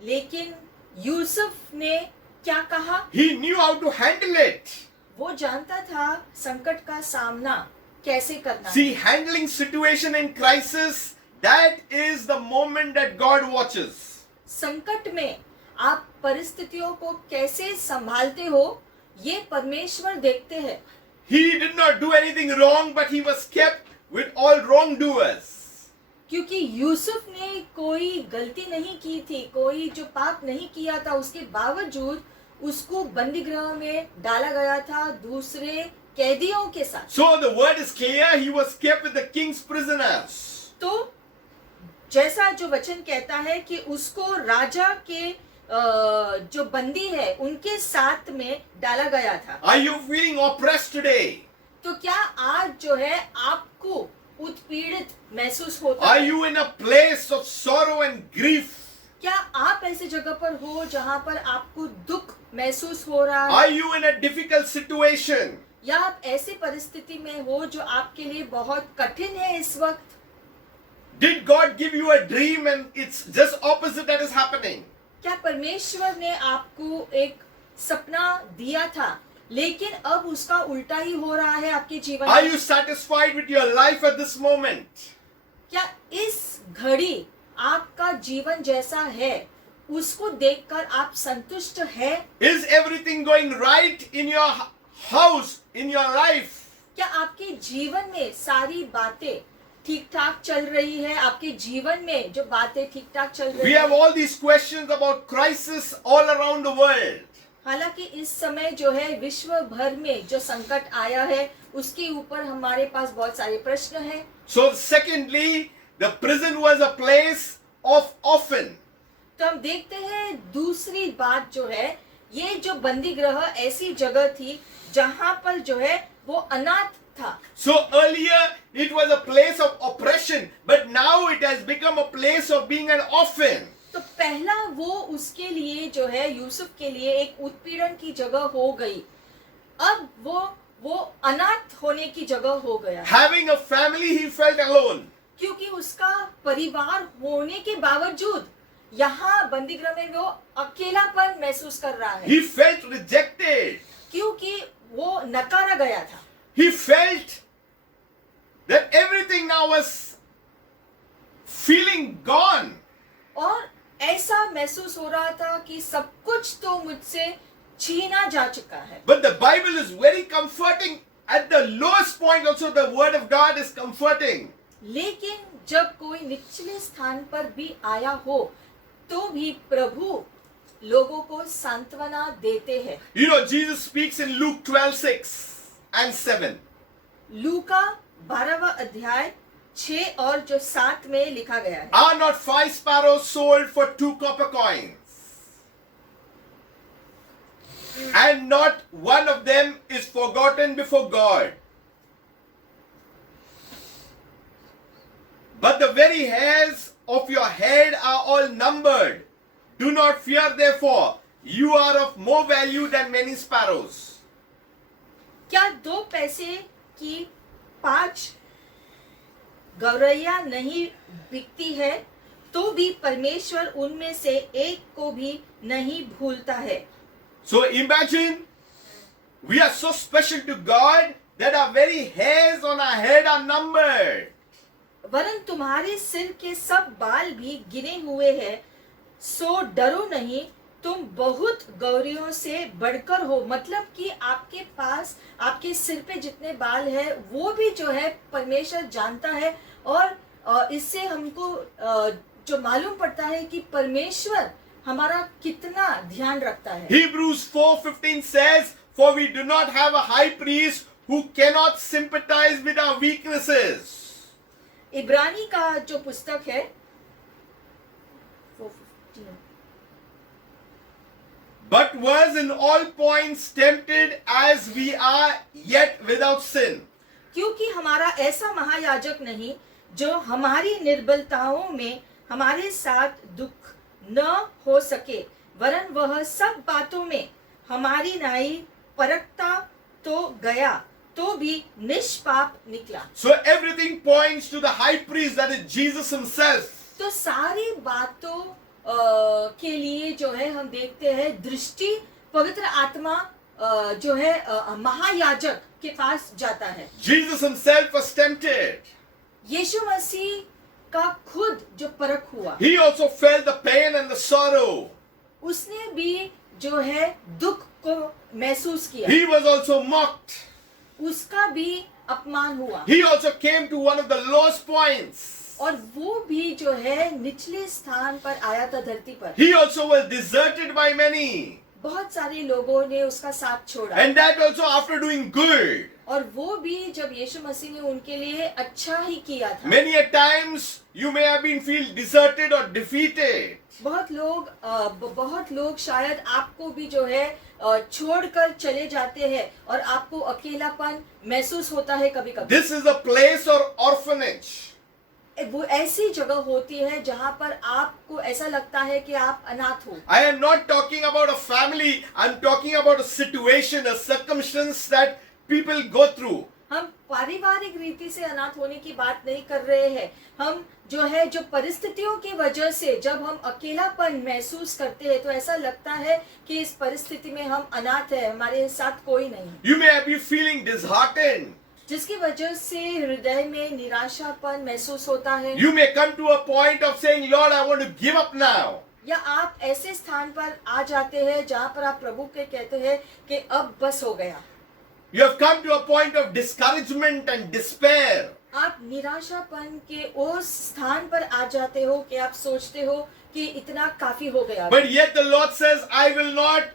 लेकिन यूसुफ ने क्या कहा? He knew how to handle it. वो जानता था संकट का सामना कैसे करना है। See, handling situation in crisis, that is the moment that God watches. संकट में आप परिस्थितियों को कैसे संभालते हो, ये परमेश्वर देखते हैं। He did not do anything wrong, but he was kept with all wrongdoers. क्योंकि यूसुफ ने कोई गलती नहीं की थी, कोई जो पाप नहीं किया था, उसके बावजूद उसको बंदी गृह में डाला गया था दूसरे कैदियों के साथ। So the word is clear, he was kept with the king's prisoners. तो जैसा जो वचन कहता है कि उसको राजा के जो बंदी है उनके साथ में डाला गया था। Are you feeling oppressed today? तो क्या आज जो है आपको उत्पीड़ित महसूस होता Are है? you in a place of sorrow and grief? क्या आप ऐसी जगह पर हो जहां पर आपको दुख महसूस हो रहा है, Are you in a difficult situation? या आप ऐसी परिस्थिति में हो जो आपके लिए बहुत कठिन है इस वक्त? Did God give you a dream and it's just opposite that is happening? क्या परमेश्वर ने आपको एक सपना दिया था लेकिन अब उसका उल्टा ही हो रहा है आपके जीवन Are में? you satisfied with your life at this moment? क्या इस घड़ी आपका जीवन जैसा है उसको देखकर आप संतुष्ट है? Is everything going right in your house, in your life? क्या आपके जीवन में सारी बातें ठीक ठाक चल रही है? आपके जीवन में जो बातें ठीक ठाक चल We रही have है? all these questions about crisis all around the world. हालांकि इस समय जो है विश्व भर में जो संकट आया है उसके ऊपर हमारे पास बहुत सारे प्रश्न हैं। So, secondly, the prison was a place of orphan. तो हम देखते हैं दूसरी बात जो है, ये जो बंदी गृह ऐसी जगह थी जहां पर जो है वो अनाथ था। So, earlier it was a place of oppression, but now it has become a place of being an orphan. तो पहला वो उसके लिए जो है यूसुफ के लिए एक उत्पीड़न की जगह हो गई, अब वो अनाथ होने की जगह हो गया, Having a family, he felt alone. क्योंकि उसका परिवार होने के बावजूद यहाँ बंदीगृह में वो अकेलापन महसूस कर रहा है, He felt rejected. क्योंकि वो नकारा गया था। He felt that everything now was feeling gone. और ऐसा महसूस हो रहा था कि सब कुछ तो मुझसे छीना जा चुका है। But the Bible is very comforting. At the lowest point also the word of God is comforting. लेकिन जब कोई निचले स्थान पर भी आया हो तो भी प्रभु लोगों को सांत्वना देते हैं। You know, Jesus speaks in Luke 12:6 and 7. लूका 12वां अध्याय 6 और जो 7 में लिखा गया है, Are not 5 sparrows sold for 2 copper coins? And not one of them is forgotten before God. But the very hairs of your head are all numbered. Do not fear, therefore. You are of more value than many sparrows. क्या 2 पैसे की 5 गौरैया नहीं बिकती है तो भी परमेश्वर उनमें से एक को भी नहीं भूलता है। So imagine, we are so special to God that our very hairs on our head are numbered. वरन तुम्हारे सिर के सब बाल भी गिने हुए हैं, सो डरो नहीं, तुम बहुत गौरियों से बढ़कर हो। मतलब कि आपके पास आपके सिर पे जितने बाल है वो भी जो है परमेश्वर जानता है, और इससे हमको जो मालूम पड़ता है कि परमेश्वर हमारा कितना ध्यान रखता है। Hebrews 4:15 says, "For we do not have a high priest who cannot sympathize with our weaknesses." इब्रानी का जो पुस्तक है 4:15, But was in all points tempted as we are, yet without sin. क्योंकि हमारा ऐसा महायाजक नहीं जो हमारी निर्बलताओं में हमारे साथ दुख न हो सके, वरन वह सब बातों में हमारी नाई परखता तो गया तो भी निष्पाप निकला। So everything points to the high priest, that is Jesus himself. तो सारी बातों के लिए जो है हम देखते हैं दृष्टि पवित्र आत्मा जो है महायाजक के पास जाता है। Jesus himself was tempted. यीशु मसीह का खुद जो परख हुआ, He also felt the pain and the sorrow. उसने भी जो है दुख को महसूस किया, He was also mocked. उसका भी अपमान हुआ, He also came to one of the lowest points. और वो भी जो है निचले स्थान पर आया था धरती पर। He also was deserted by many. बहुत सारे लोगों ने उसका साथ छोड़ा, And that also after doing good. और वो भी जब यीशु मसीह ने उनके लिए अच्छा ही किया था। Many a times you may have been feel deserted or defeated. बहुत लोग शायद आपको भी जो है छोड़कर चले जाते हैं और आपको अकेलापन महसूस होता है कभी कभी। This is a place or orphanage. वो ऐसी जगह होती है जहाँ पर आपको ऐसा लगता है कि आप अनाथ हो। I am not talking about a family, I'm talking about a situation, a circumstance that people go through. हम पारिवारिक रीति से अनाथ होने की बात नहीं कर रहे हैं। हम जो परिस्थितियों की वजह से जब हम अकेलापन महसूस करते हैं तो ऐसा लगता है कि इस परिस्थिति में हम अनाथ हैं, हमारे साथ कोई नहीं, You may be feeling disheartened. जिसकी वजह से हृदय में निराशापन महसूस होता है। You may come to a point of saying, Lord, I want to give up now. या आप ऐसे स्थान पर आ जाते हैं जहाँ पर आप प्रभु के कहते हैं कि अब बस हो गया। You have come to a point of discouragement and despair. आप निराशापन के उस स्थान पर आ जाते हो कि आप सोचते हो कि इतना काफी हो गया। But yet the Lord says, I will not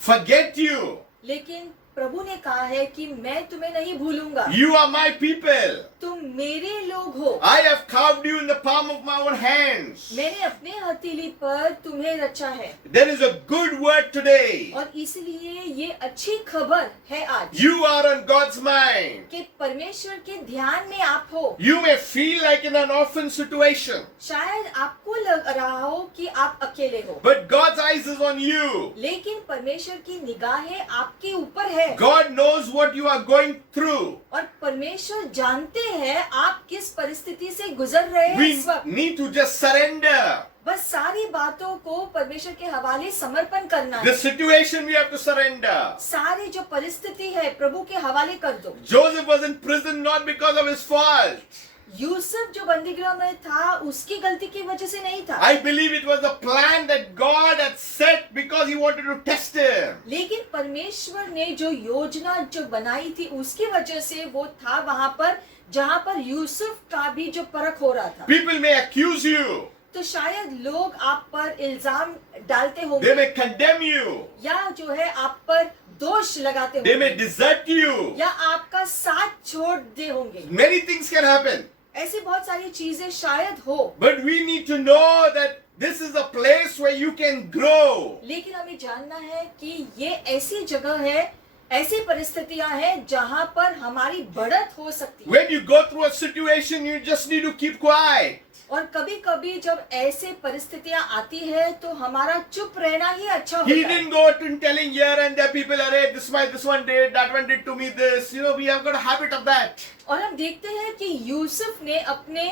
forget you. लेकिन प्रभु ने कहा है कि मैं तुम्हें नहीं भूलूंगा, You are my people. तुम मेरे लोग हो। I have carved you in the palm of my own hands. मैंने अपने हथेली पर तुम्हें रचा है। There is a good word today. और इसलिए ये अच्छी खबर है आज You are on God's mind. कि परमेश्वर के ध्यान में आप हो। You may feel like in an orphan situation, शायद आपको लग रहा हो कि आप अकेले हो, but God's eyes is on you. लेकिन परमेश्वर की निगाहें आपके ऊपर है। God knows what you are going through. और परमेश्वर जानते हैं आप किस परिस्थिति से गुजर रहे हैं We इस वक्त। need to just surrender. बस सारी बातों को परमेश्वर के हवाले समर्पण करना The है। situation we have to surrender. सारी जो परिस्थिति है प्रभु के हवाले कर दो। Joseph was in prison not because of his fault. Yusuf जो बंदीगृह में था उसकी गलती की वजह से नहीं था, I believe it was a plan that God had set because he wanted to test him. लेकिन परमेश्वर ने जो योजना जो बनाई थी उसकी वजह से वो था वहां पर जहां पर यूसुफ का भी जो परख हो रहा था। People may accuse you. तो शायद लोग आप पर इल्जाम डालते They होंगे may condemn you. या जो है आप पर दोष लगाते They may होंगे desert you. या आपका साथ छोड़ दे होंगे। Many things can happen. ऐसी बहुत सारी चीजें शायद हो, But we need to know that this is a place where you can grow. लेकिन हमें जानना है कि ये ऐसी जगह है, ऐसी परिस्थितियां हैं जहां पर हमारी बढ़त हो सकती है। When you go through a situation, you just need to keep quiet. और कभी कभी जब ऐसे परिस्थितियां आती है तो हमारा चुप रहना ही अच्छा He होता है। didn't go to telling here and there people, "Arey, this one did, that one did to me this." You know, we have got a habit of that. और हम देखते हैं कि यूसुफ ने अपने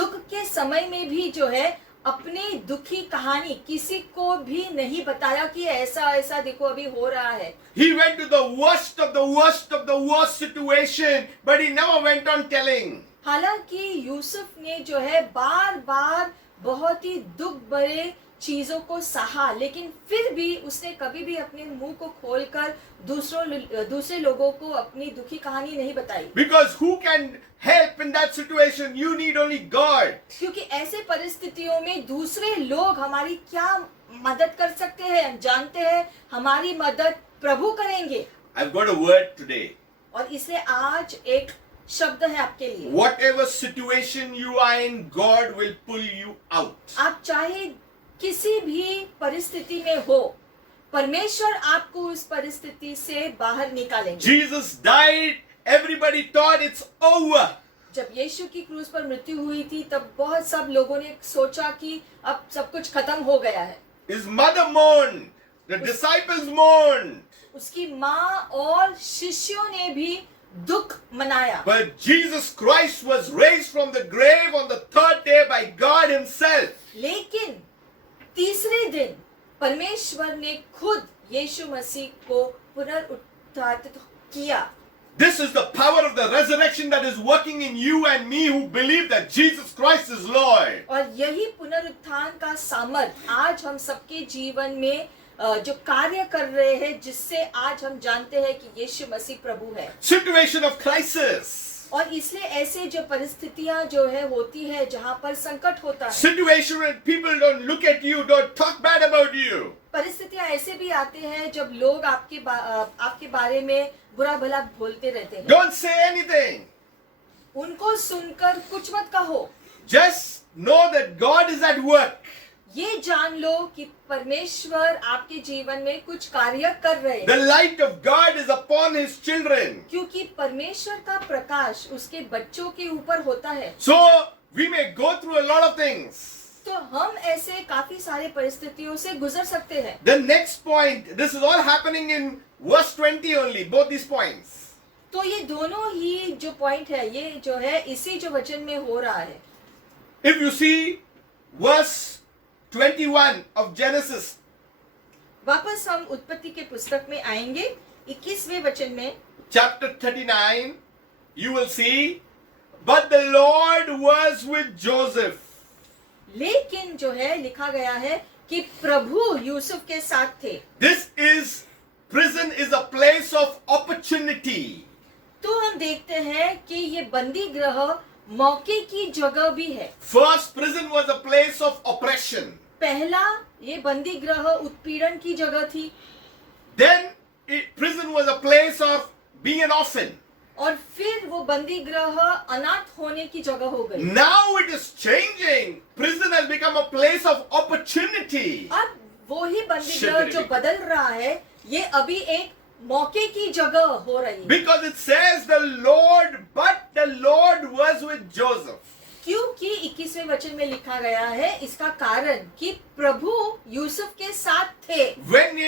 दुख के समय में भी जो है अपनी दुखी कहानी किसी को भी नहीं बताया कि ऐसा ऐसा देखो अभी हो रहा है। He went to the worst of the worst of the worst situation, but he never went on telling. हालांकि यूसुफ ने जो है बार बार बहुत ही दुख भरे चीजों को सहा, लेकिन फिर भी उसने कभी भी अपने मुंह को खोलकर दूसरे लोगों को अपनी दुखी कहानी नहीं बताई। Because who can help in that situation? You need only God. क्योंकि ऐसे परिस्थितियों में दूसरे लोग हमारी क्या मदद कर सकते हैं, हम जानते हैं हमारी मदद प्रभु करेंगे। I've got a word today. और इसलिए आज एक शब्द है आपके लिए, Whatever situation you are in, God will pull you out. आप चाहे किसी भी परिस्थिति में हो, परमेश्वर आपको उस परिस्थिति से बाहर निकालेंगे। Jesus died, everybody thought it's over. जब यीशु की क्रूस पर मृत्यु हुई थी तब बहुत सब लोगों ने सोचा कि अब सब कुछ खत्म हो गया है। His mother mourned, the disciples mourned, उसकी माँ और शिष्यों ने भी दुख मनाया, but Jesus Christ was raised from the grave on the third day by God himself. लेकिन तीसरे दिन परमेश्वर ने खुद यीशु मसीह को पुनरुत्थित किया। This is the power of the resurrection that is working in you and me who believe that Jesus Christ is Lord. और यही पुनरुत्थान का सामर्थ आज हम सबके जीवन में जो कार्य कर रहे हैं, जिससे आज हम जानते हैं कि यीशु मसीह प्रभु है। Situation of crisis. और इसलिए ऐसे जो परिस्थितियां जो है होती है जहाँ पर संकट होता है, Situation when people don't look at you, don't talk bad about you. परिस्थितियां ऐसे भी आते हैं जब लोग आपके बारे में बुरा भला बोलते रहते हैं। Don't say anything. उनको सुनकर कुछ मत कहो, Just know that God is at work. ये जान लो कि परमेश्वर आपके जीवन में कुछ कार्य कर रहे हैं, The light of God is upon his children. क्योंकि परमेश्वर का प्रकाश उसके बच्चों के ऊपर होता है। So we may go through a lot of things. तो हम ऐसे काफी सारे परिस्थितियों से गुजर सकते हैं। The next point, this is all happening in verse 20 only, both these points. तो ये दोनों ही जो पॉइंट है, ये जो है इसी जो वचन में हो रहा है। If you see verse 21 of Genesis, वापस हम उत्पत्ति के पुस्तक में आएंगे 21वें वचन में। chapter 39, you will see, but the Lord was with Joseph. लेकिन जो है लिखा गया है कि प्रभु यूसुफ के साथ थे। Prison is a place of opportunity. तो हम देखते हैं कि ये बंदी गृह मौके की जगह भी है। First, prison was a place of oppression. पहला ये बंदी गृह उत्पीड़न की जगह थी, Then, prison was a place of being an orphan. और फिर वो बंदी गृह अनाथ होने की जगह हो गई। Now it is changing. Prison has become a place of opportunity. अब वो ही बंदी गृह जो बदल रहा है, ये अभी एक मौके की जगह हो रही है। Because it says the Lord, but the Lord was with Joseph. क्योंकि 21वें वचन में लिखा गया है, इसका कारण कि प्रभु यूसुफ के साथ थे।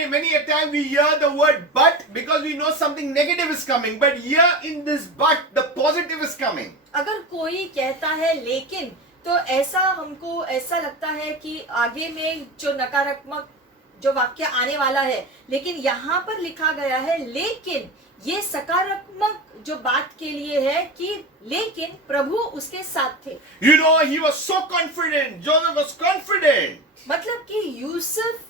Many a time we hear the word but because we know something negative is coming. But here in this but, the positive is coming. अगर कोई कहता है लेकिन, तो ऐसा हमको ऐसा लगता है कि आगे में जो नकारात्मक जो वाक्य आने वाला है, लेकिन यहाँ पर लिखा गया है लेकिन, ये सकारात्मक जो बात के लिए है कि लेकिन प्रभु उसके साथ थे। You know, he was so confident. Joseph was confident. मतलब कि यूसुफ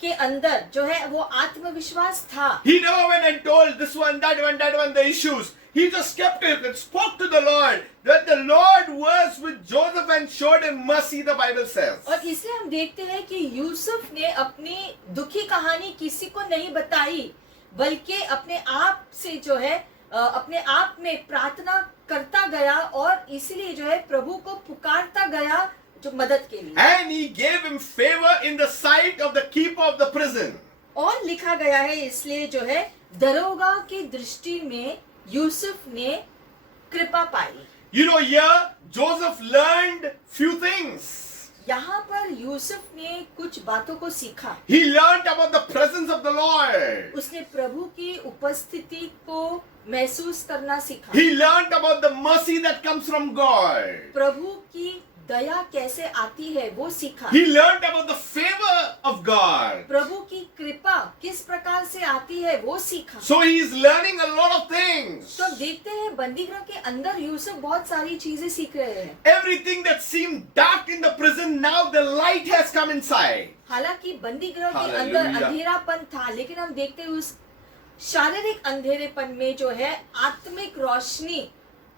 के अंदर जो है वो आत्मविश्वास था। He never went and told this one, that one, the issues. He just kept it and spoke to the Lord. That the Lord was with Joseph and showed him mercy, the Bible says. और इसलिए हम देखते हैं कि यूसुफ ने अपनी दुखी कहानी किसी को नहीं बताई, बल्कि अपने आप से जो है अपने आप में प्रार्थना करता गया, और इसलिए जो है प्रभु को पुकारता गया जो मदद के लिए। And he gave him favor in the sight of the keeper of the prison. और लिखा गया है इसलिए जो है दरोगा की दृष्टि में यूसुफ ने कृपा पाई। You know, here Joseph learned few things. यहाँ पर यूसुफ ने कुछ बातों को सीखा। He learned about the presence of the Lord. उसने प्रभु की उपस्थिति को महसूस करना सीखा। He learned about the mercy that comes from God. प्रभु की दया कैसे आती है वो सीखा। He learned about the favor of God. प्रभु की कृपा किस प्रकार से आती है वो सीखा। So he is learning a lot of things. तो देखते हैं बंदीगृह के अंदर यूसुफ बहुत सारी चीजें सीख रहे हैं। Everything that seemed dark in the prison, now the light has come inside. हालांकि बंदीगृह के Hallelujah. अंदर अंधेरापन था, लेकिन हम देखते हैं उस शारीरिक अंधेरेपन में जो है आत्मिक रोशनी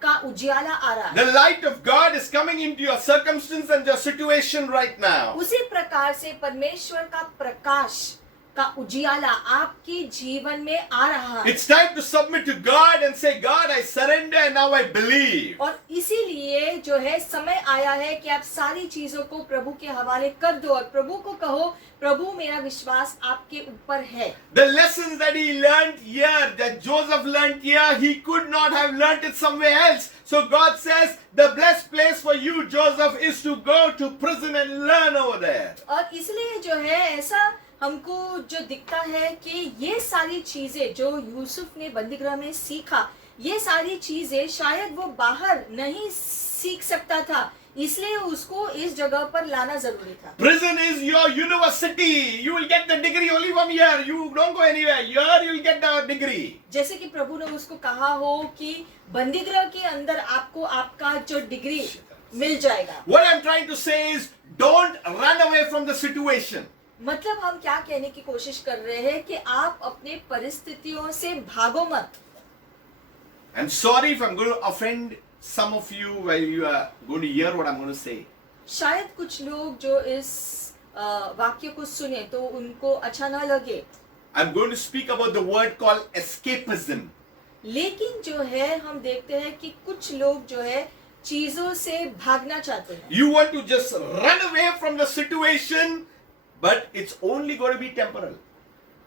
का उजियाला आ रहा है। The light of God is coming into your circumstance and your situation right now. उसी प्रकार से परमेश्वर का प्रकाश का उजियाला आपके जीवन में आ रहा है। It's time to submit to God and say, God, I surrender and now I believe. और इसीलिए जो है समय आया है कि आप सारी चीजों को प्रभु के हवाले कर दो और प्रभु को कहो, प्रभु मेरा विश्वास आपके ऊपर है। The lessons that he learned here, that Joseph learned here, he could not have learned it somewhere else. So God says, the blessed place for you, Joseph, is to go to prison and learn over there. और इसलिए जो है ऐसा हमको जो दिखता है कि ये सारी चीजें जो यूसुफ ने बंदीगृह में सीखा, ये सारी चीजें शायद वो बाहर नहीं सीख सकता था, इसलिए उसको इस जगह पर लाना जरूरी था। Prison is your university. You will get the degree only from here. You don't go anywhere. Here you will get the degree. जैसे कि प्रभु ने उसको कहा हो कि बंदीगृह के अंदर आपको आपका जो डिग्री मिल जाएगा। What I'm trying to say is, don't run away from the situation. मतलब हम क्या कहने की कोशिश कर रहे हैं कि आप अपने परिस्थितियों से भागो मत। I'm sorry if I'm going to offend some of you while you are going to hear what I'm going to say. शायद कुछ लोग जो इस वाक्य को सुने तो उनको अच्छा ना लगे, I'm going to speak about the word called escapism. लेकिन जो है हम देखते हैं कि कुछ लोग जो है चीजों से भागना चाहते हैं। You want to just run away from the situation, but it's only going to be temporal.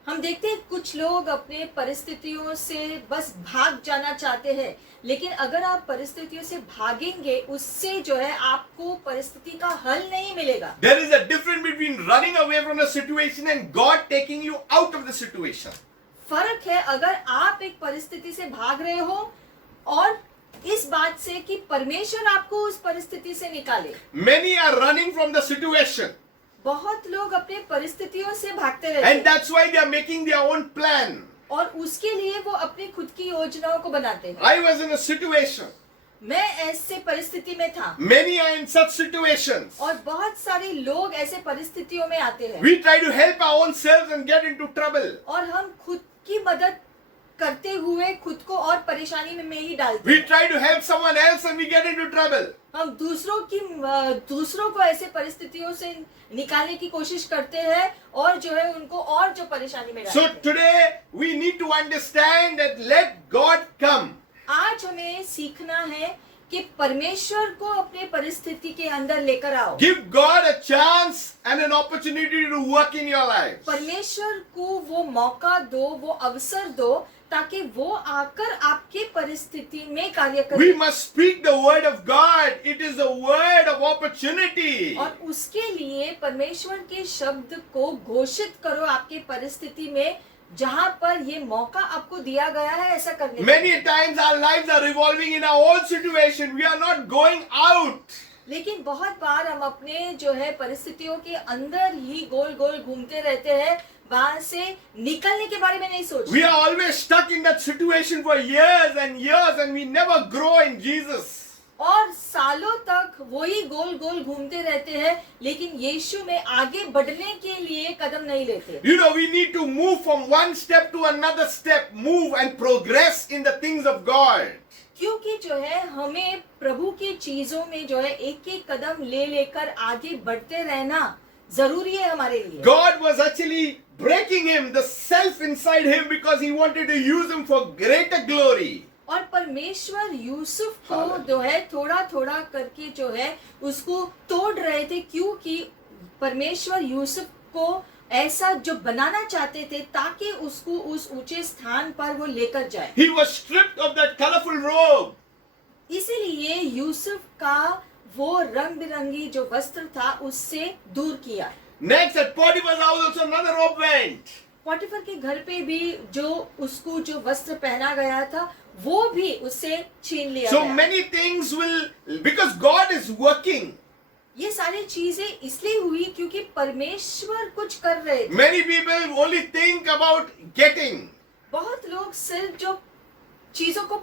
हम देखते हैं कुछ लोग अपने परिस्थितियों से बस भाग जाना चाहते हैं, लेकिन अगर आप परिस्थितियों से भागेंगे उससे जो है आपको परिस्थिति का हल नहीं मिलेगा। There is a difference between running away from the situation and God taking you out of the situation. फर्क है अगर आप एक परिस्थिति से भाग रहे हो और इस बात से कि परमेश्वर आपको उस परिस्थिति से निकाले। Many are running from the situation, बहुत लोग अपने परिस्थितियों से भागते रहते and हैं that's why they are making their own plan. और उसके लिए वो अपनी खुद की योजनाओं को बनाते हैं। I was in a situation. मैं ऐसे परिस्थिति में था Many are in such situations. और बहुत सारे लोग ऐसे परिस्थितियों में आते हैं We try to help our own selves and get into trouble. और हम खुद की मदद करते हुए खुद को और परेशानी में ही डालते We हैं। try to help someone else and we get into trouble. हम दूसरों को ऐसे परिस्थितियों से निकालने की कोशिश करते हैं और जो है उनको और जो परेशानी में डालते So हैं। today we need to understand that let God come. आज हमें सीखना है कि परमेश्वर को अपने परिस्थिति के अंदर लेकर आओ। Give God a chance and an opportunity to work in your life. परमेश्वर को वो मौका दो, वो अवसर दो ताकि वो आकर आपके परिस्थिति में कार्य करे। We must speak the word of God. It is a word of opportunity. और उसके लिए परमेश्वर के शब्द को घोषित करो आपके परिस्थिति में, जहां पर ये मौका आपको दिया गया है ऐसा करने के लिए। Many times our lives are revolving in our own situation. We are not going out. लेकिन बहुत बार हम अपने जो है परिस्थितियों के अंदर ही गोल गोल घूमते रहते हैं, वहां से निकलने के बारे में नहीं We सोचते are always stuck in that situation for years and we never grow in Jesus. और सालों तक वही गोल गोल घूमते रहते हैं, लेकिन यीशु में आगे बढ़ने के लिए कदम नहीं लेते। You know, we need to move from one step to another step, move and progress in the things of God. क्योंकि जो है हमें प्रभु की चीजों में जो है एक एक कदम ले लेकर आगे बढ़ते रहना जरूरी है हमारे लिए। God was actually breaking him, the self inside him, because he wanted to use him for greater glory. और परमेश्वर यूसुफ को जो है थोड़ा थोड़ा करके जो है उसको तोड़ रहे थे, क्योंकि परमेश्वर यूसुफ को ऐसा जो बनाना चाहते थे ताकि उसको उस ऊंचे स्थान पर वो लेकर जाए। He was stripped of that colorful robe. इसीलिए यूसुफ का वो रंग बिरंगी जो वस्त्र था उससे दूर किया। Next, at Potiphar's house also another robe went. पोटिफर के घर पे भी जो उसको जो वस्त्र पहना गया था वो भी उससे छीन लिया So गया। many things will, because God is working. ये सारी चीजें इसलिए हुई क्योंकि परमेश्वर कुछ कर रहे थे। Many people only think about getting. बहुत लोग सिर्फ जो चीजों को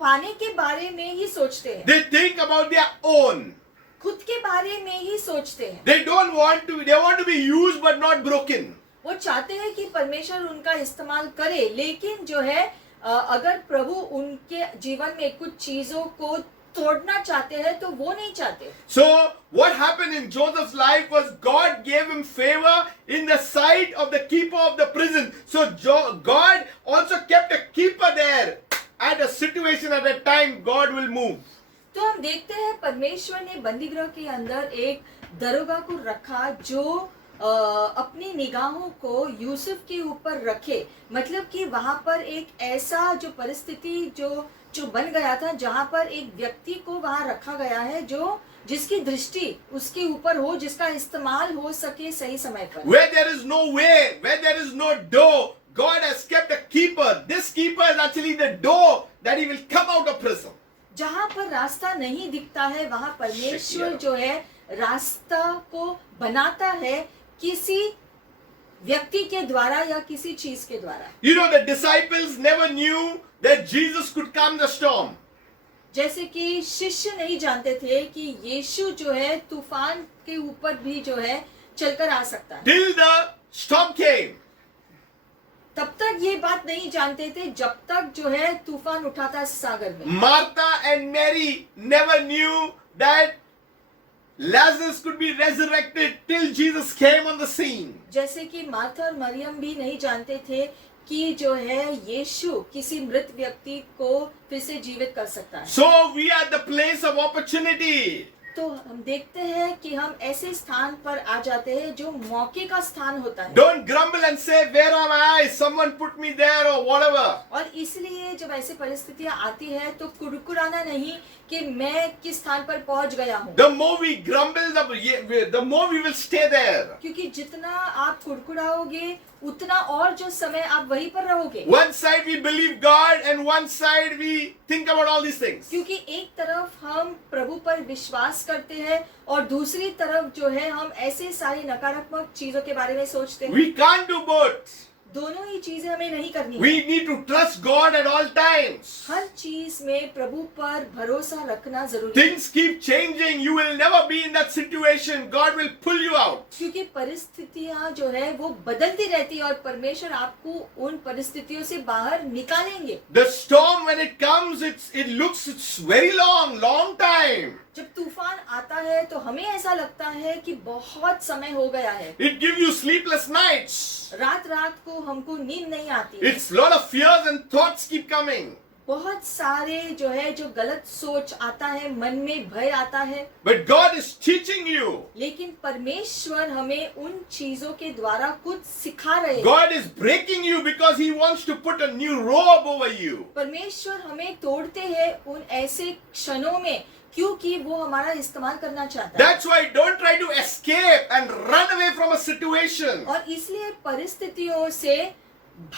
पाने के बारे में ही सोचते हैं, They think about their own. खुद के बारे में ही सोचते हैं। They want to be used but not broken. वो चाहते हैं कि परमेश्वर उनका इस्तेमाल करे, लेकिन जो है अगर प्रभु उनके जीवन में कुछ चीजों को तोड़ना चाहते हैं तो वो नहीं चाहते। So what happened in Joseph's life was God gave him favor in the sight of the keeper of the prison. So God also kept a keeper there. At a situation, at a time, God will move. तो हम देखते हैं परमेश्वर ने बंदीगृह के अंदर एक दरोगा को रखा जो अपनी निगाहों को यूसुफ के ऊपर रखे। मतलब कि वहां पर एक ऐसा जो परिस्थिति जो बन गया था जहां पर एक व्यक्ति को वहां रखा गया है जो जिसकी दृष्टि उसके ऊपर हो, जिसका इस्तेमाल हो सके सही समय पर। Where there is no way, where there is no door, God has kept a keeper. This keeper is actually the door that he will come out of prison. जहां पर रास्ता नहीं दिखता है वहां परमेश्वर जो है रास्ता को बनाता है किसी व्यक्ति के द्वारा या किसी चीज के द्वारा। You know, the disciples never knew that Jesus could calm the storm. जैसे कि शिष्य नहीं जानते थे कि यीशु जो है तूफान के ऊपर भी जो है चलकर आ सकता है। Till the storm came. तब तक ये बात नहीं जानते थे जब तक जो है तूफान उठा था सागर में। Martha and Mary never knew that Lazarus could be resurrected till Jesus came on the scene. जैसे कि मार्था और मरियम भी नहीं जानते थे कि जो है यीशु किसी मृत व्यक्ति को फिर से जीवित कर सकता है। So we are the place of opportunity. तो हम देखते हैं कि हम ऐसे स्थान पर आ जाते हैं जो मौके का स्थान होता है। Don't grumble and say, where am I? Someone put me there or whatever. और इसलिए जब ऐसी परिस्थितियां आती है तो कुड़कुड़ाना नहीं कि मैं किस स्थान पर पहुंच गया हूँ, The more we grumble, the more we will stay there. क्योंकि जितना आप कुड़कुड़ाओगे उतना और जो समय आप वहीं पर रहोगे। One side we believe God and one side we think about all these things. क्योंकि एक तरफ हम प्रभु पर विश्वास करते हैं और दूसरी तरफ जो है हम ऐसे सारी नकारात्मक चीजों के बारे में सोचते हैं। We can't do both. दोनों ही चीजें हमें नहीं करनी है। We need to trust God at all times. हर चीज में प्रभु पर भरोसा रखना जरूरी है, Things keep changing. You will never be in that situation. God will pull you out. क्योंकि परिस्थितियां जो है वो बदलती रहती है और परमेश्वर आपको उन परिस्थितियों से बाहर निकालेंगे। The storm, when it comes, it's very long time. जब तूफान आता है तो हमें ऐसा लगता है कि बहुत समय हो गया है। It gives you sleepless nights. रात रात को हमको नींद नहीं आती है। It's lot of fears and thoughts keep coming. बहुत सारे जो है जो गलत सोच आता है, मन में भय आता है। But God is teaching you. लेकिन परमेश्वर हमें उन चीजों के द्वारा कुछ सिखा रहे हैं। God is breaking you because He wants to put a new robe over you. परमेश्वर हमें तोड़ते हैं उन ऐसे क्षणों में क्योंकि वो हमारा इस्तेमाल करना चाहता है। That's why don't try to escape and run away from a situation. और इसलिए परिस्थितियों से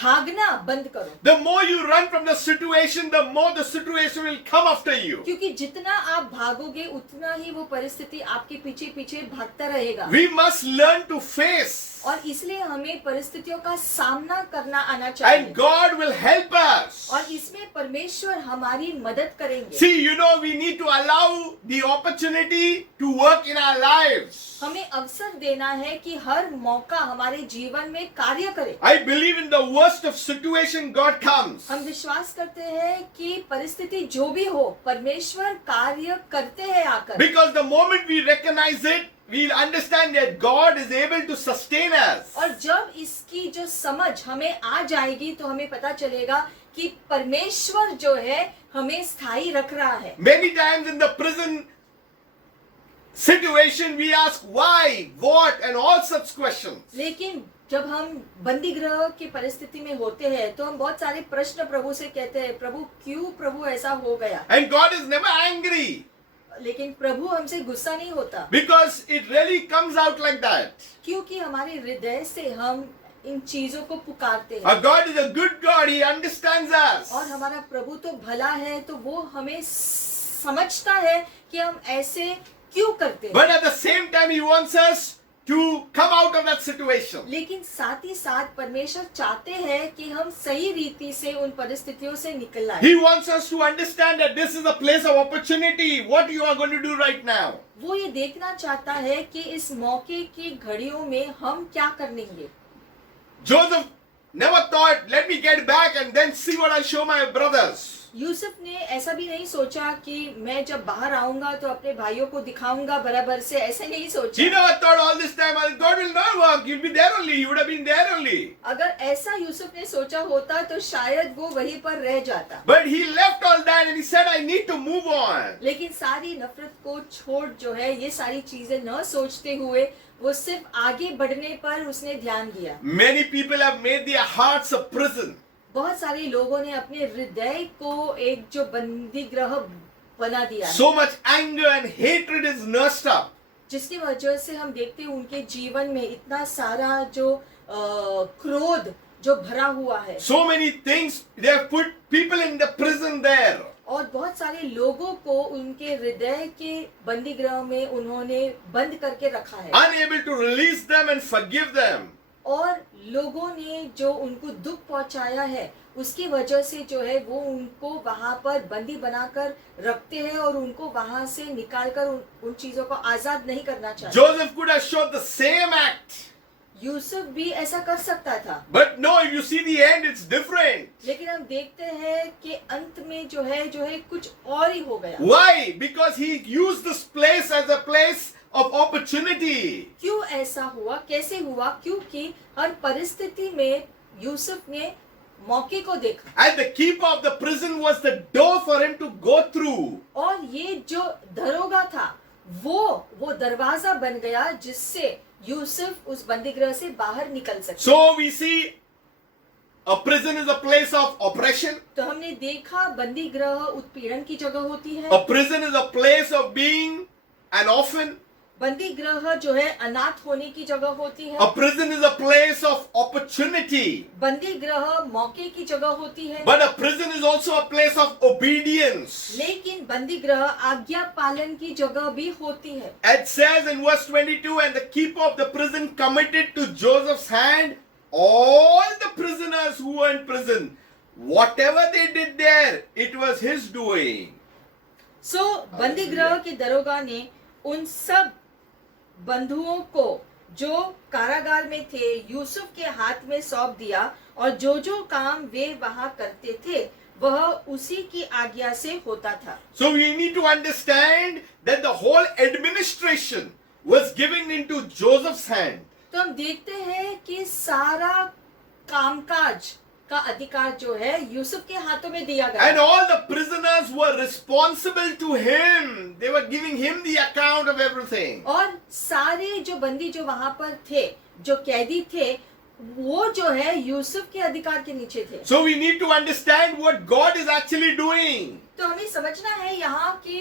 भागना बंद करो, The more you run from the situation, the more the situation will come after you. क्योंकि जितना आप भागोगे उतना ही वो परिस्थिति आपके पीछे पीछे भागता रहेगा। We must learn to face. और इसलिए हमें परिस्थितियों का सामना करना आना चाहिए। And God will help us. और इसमें परमेश्वर हमारी मदद करेंगे। See, we need to allow the opportunity to work in our lives. हमें अवसर देना है कि हर मौका हमारे जीवन में कार्य करे। I believe in the worst of situation, God comes. हम विश्वास करते हैं कि परिस्थिति जो भी हो परमेश्वर कार्य करते हैं आकर। Because the moment we recognize it, we'll understand that God is able to sustain us. और जब इसकी जो समझ हमें आ जाएगी तो हमें पता चलेगा कि परमेश्वर जो है हमें स्थायी रख रहा है। Many times in the prison situation, we ask why, what, and all such questions. लेकिन जब हम बंदी गृह की परिस्थिति में होते हैं तो हम बहुत सारे प्रश्न प्रभु से कहते हैं, प्रभु क्यों प्रभु ऐसा हो गया? And God is never angry. लेकिन प्रभु हमसे गुस्सा नहीं होता, Because it really comes out like that. क्योंकि हमारे हृदय से हम इन चीजों को पुकारते हैं। Our God is a good God. He understands us. और हमारा प्रभु तो भला है, तो वो हमें समझता है कि हम ऐसे क्यों करते हैं। But at the same time, He wants us to come out of that situation. लेकिन साथ ही साथ परमेश्वर चाहते हैं कि हम सही रीति से उन परिस्थितियों से निकल आए। He wants us to understand that this is a place of opportunity. What you are going to do right now. वो ये देखना चाहता है कि इस मौके की घड़ियों में हम क्या करेंगे। Joseph never thought, let me get back and then see what I show my brothers. Yusuf ने ऐसा भी नहीं सोचा कि मैं जब बाहर आऊंगा तो अपने भाइयों को दिखाऊंगा बराबर से, ऐसे नहीं सोचा। He never thought all this time, God will not work. You'll be there only. You would have been there only. अगर ऐसा यूसुफ ने सोचा होता तो शायद वो वहीं पर रह जाता। But he left all that and he said, I need to move on. लेकिन सारी नफरत को छोड़ जो है ये सारी चीजें न सोचते हुए वो सिर्फ आगे बढ़ने पर उसने ध्यान दिया। Many people have made their hearts a prison. बहुत सारे लोगों ने अपने हृदय को एक जो बंदी गृह बना दिया है, So much anger and hatred is nursed up. जिसकी वजह से हम देखते हैं उनके जीवन में इतना सारा जो क्रोध जो भरा हुआ है। So many things, they have put people in the prison there. और बहुत सारे लोगों को उनके हृदय के बंदी गृह में उन्होंने बंद करके रखा है। Unable to release them and forgive them. और लोगों ने जो उनको दुख पहुंचाया है उसकी वजह से जो है वो उनको वहां पर बंदी बनाकर रखते हैं और उनको वहां से निकालकर उन चीजों को आजाद नहीं करना चाहते। Joseph could have showed the same act. Yusuf भी ऐसा कर सकता था, But no, if you see the end, it's different. लेकिन हम देखते हैं कि अंत में जो है कुछ और ही हो गया। Why? Because he used this place as a place of opportunity. क्यों ऐसा हुआ, कैसे हुआ? क्योंकि हर परिस्थिति में यूसुफ ने मौके को देखा, And the keeper of the prison was the door for him to go through. और ये जो दरोगा था वो दरवाजा बन गया जिससे यूसुफ उस बंदीगृह से बाहर निकल सके। So we see a prison is a place of oppression. तो हमने देखा बंदीगृह उत्पीड़न की जगह होती है, A prison is a place of being an orphan. बंदीगृह जो है अनाथ होने की जगह होती है, A prison is a place of opportunity. बंदीगृह मौके की जगह होती है, But a prison is also a place of obedience. लेकिन बंदीगृह आज्ञा पालन की जगह भी होती है। It says in verse 22, and the keeper of the prison committed to Joseph's hand all the prisoners who were in prison. Whatever they did there, it was his doing. बंदीगृह के दरोगा ने उन सब बंधुओं को जो कारागार में थे यूसुफ के हाथ में सौंप दिया, और जो काम वे वहां करते थे वह उसी की आज्ञा से होता था। So we need to understand that the whole administration was given into Joseph's hand. तो हम देखते हैं कि सारा कामकाज का अधिकार जो है यूसुफ के हाथों में दिया गया, And all the prisoners were responsible to him. They were giving him the account of everything. और सारे जो बंदी जो वहां पर थे, जो कैदी थे, वो जो है यूसुफ के अधिकार के नीचे थे। So we need to understand what God is actually doing. तो हमें समझना है यहाँ कि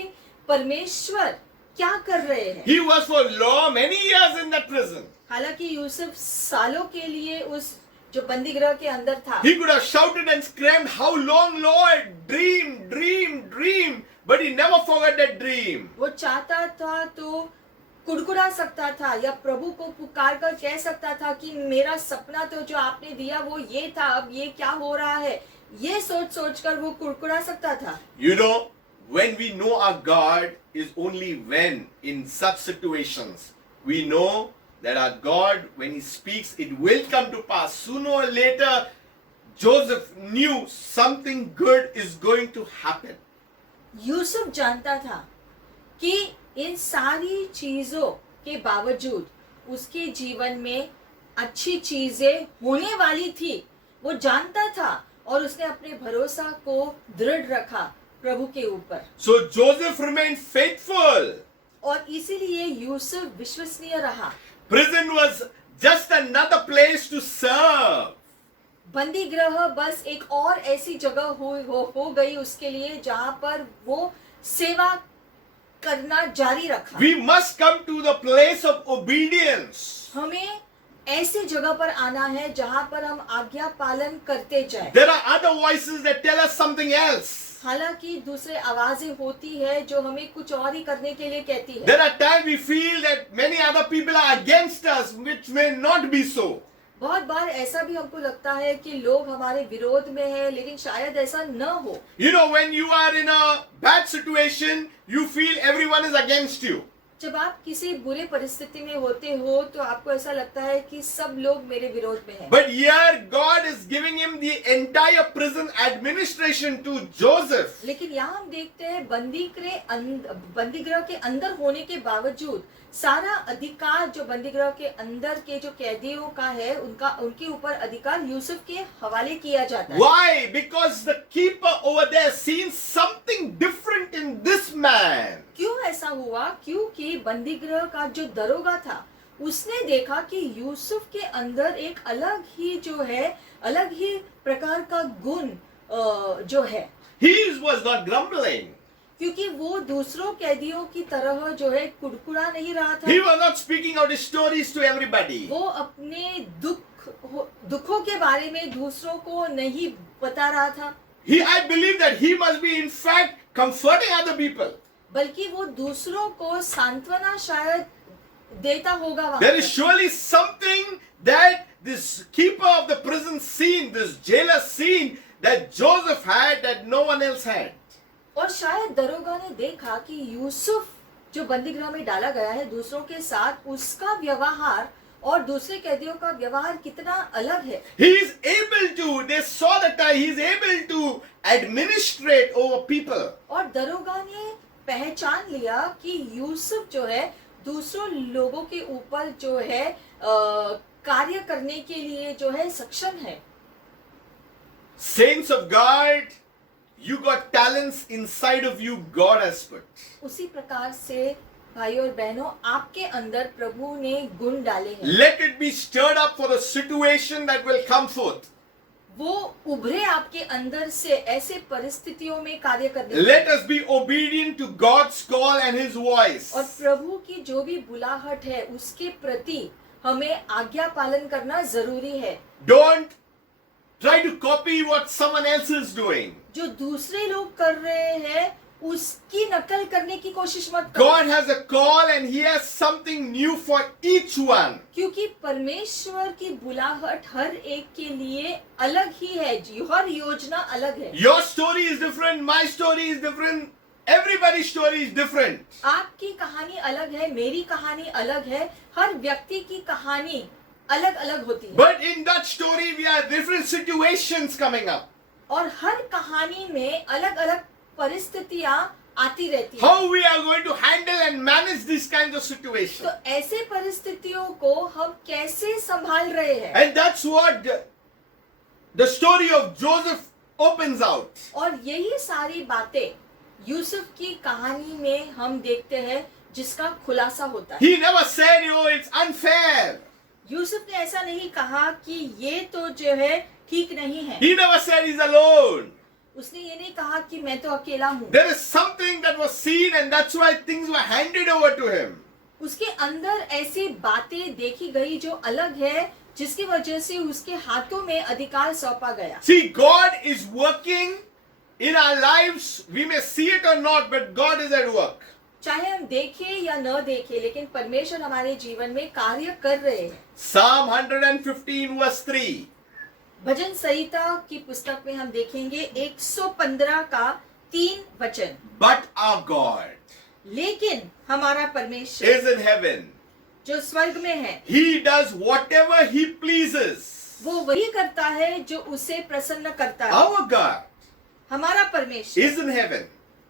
परमेश्वर क्या कर रहे हैं। He was for many years in that prison. हालांकि यूसुफ सालों के लिए उस जो बंदीगृह के अंदर था, He could have shouted and screamed, "How long, Lord? Dream, dream, dream." But he never forgot that dream. वो चाहता था तो कुड़कुड़ा सकता था या प्रभु को पुकार कर कह सकता था कि मेरा सपना तो जो आपने दिया वो ये था, अब ये क्या हो रहा है, ये सोच कर वो कुड़कुड़ा सकता था। You know, when we know our God is only when in such situations we know that our God, when He speaks, it will come to pass. Sooner or later, Joseph knew something good is going to happen. Yusuf जानता था कि इन सारी चीजों के बावजूद उसके जीवन में अच्छी चीजें होने वाली थी, वो जानता था, और उसने अपने भरोसा को दृढ़ रखा प्रभु के ऊपर। So Joseph remained faithful. और इसीलिए यूसुफ विश्वसनीय रहा। Prison was just another place to serve. बंदीगृह बस एक और ऐसी जगह हो गई उसके लिए जहां पर वो सेवा करना जारी रखा। We must come to the place of obedience. हमें ऐसी जगह पर आना है जहां पर हम आज्ञा पालन करते जाएं। There are other voices that tell us something else. हालांकि दूसरे आवाजें होती है जो हमें कुछ और ही करने के लिए कहती है। There are times we feel that many other people are against us, which may not be so. बहुत बार ऐसा भी हमको लगता है कि लोग हमारे विरोध में हैं, लेकिन शायद ऐसा न हो। You know, when you are in a bad situation, you feel everyone is against you. जब आप किसी बुरे परिस्थिति में होते हो तो आपको ऐसा लगता है कि सब लोग मेरे विरोध में हैं। But here God is giving him the entire prison administration to Joseph. लेकिन यहाँ हम देखते हैं बंदीगृह के अंदर होने के बावजूद सारा अधिकार जो बंदीगृह के अंदर के जो कैदियों का है उनके ऊपर अधिकार यूसुफ के हवाले किया जाता है। Why? Because the keeper over there seen something different in this man. क्यों ऐसा हुआ? क्योंकि बंदीगृह का जो दरोगा था उसने देखा कि यूसुफ के अंदर एक अलग ही प्रकार का गुण जो है। He was not grumbling. क्योंकि वो दूसरों कैदियों की तरह जो है कुड़कुड़ा नहीं रहा था। He was not speaking out his stories to everybody. वो अपने दुखों के बारे में दूसरों को नहीं बता रहा था। I believe that he must be in fact comforting other people. बल्कि वो दूसरों को सांत्वना शायद देता होगा वहां। There is surely something that this keeper of the prison seen, this jailer seen, that Joseph had that no one else had. और शायद दरोगा ने देखा कि यूसुफ जो बंदीगृह में डाला गया है दूसरों के साथ उसका व्यवहार और दूसरे कैदियों का व्यवहार कितना अलग है। He is able to, they saw that he is able to administrate over people. और दरोगा ने पहचान लिया कि यूसुफ जो है दूसरों लोगों के ऊपर जो है कार्य करने के लिए जो है सक्षम है। Saints of God, you got talents inside of you God has put. उसी प्रकार से भाई और बहनों, आपके अंदर प्रभु ने गुण डाले हैं। Let it be stirred up for the situation that will come forth. वो उभरे आपके अंदर से ऐसे परिस्थितियों में कार्य करने। Let us be obedient to God's call and His voice. और प्रभु की जो भी बुलाहट है उसके प्रति हमें आज्ञा पालन करना जरूरी है। Don't try to copy what someone else is doing. जो दूसरे लोग कर रहे हैं उसकी नकल करने की कोशिश मत करो। God has a call and He has something new for each one. क्योंकि परमेश्वर की बुलाहट हर एक के लिए अलग ही है, हर योजना अलग है। Your story is different, my story is different, everybody's story is different. आपकी कहानी अलग है, मेरी कहानी अलग है, हर व्यक्ति की कहानी अलग अलग होती है। But in that story, we have different situations coming up. और हर कहानी में अलग अलग परिस्थितियां आती रहती है। How we are going to handle and manage these kinds of situations. तो ऐसे परिस्थितियों को हम कैसे संभाल रहे हैं? And that's what the story of Joseph opens out. और यही सारी बातें यूसुफ की कहानी में हम देखते हैं जिसका खुलासा होता है। He never said, it's unfair. Yusuf ने ऐसा नहीं कहा कि ये तो जो है ठीक नहीं है। He never said he's alone. उसने ये नहीं कहा कि मैं तो अकेला हूँ। There is something that was seen and that's why things were handed over to him. उसके अंदर ऐसी बातें देखी गई जो अलग है, जिसकी वजह से उसके हाथों में अधिकार सौंपा गया। See, God is working in our lives. We may see it or not, but God is at work. चाहे हम देखें या न देखें, लेकिन परमेश्वर हमारे जीवन में कार्य कर रहे हैं। Psalm 115 verse 3. भजन संहिता की पुस्तक में हम देखेंगे 115 का 3 वचन। But our God लेकिन हमारा परमेश्वर is in heaven. जो स्वर्ग में है, He does whatever He pleases. वो वही करता है जो उसे प्रसन्न करता है। Our God हमारा परमेश्वर is in heaven.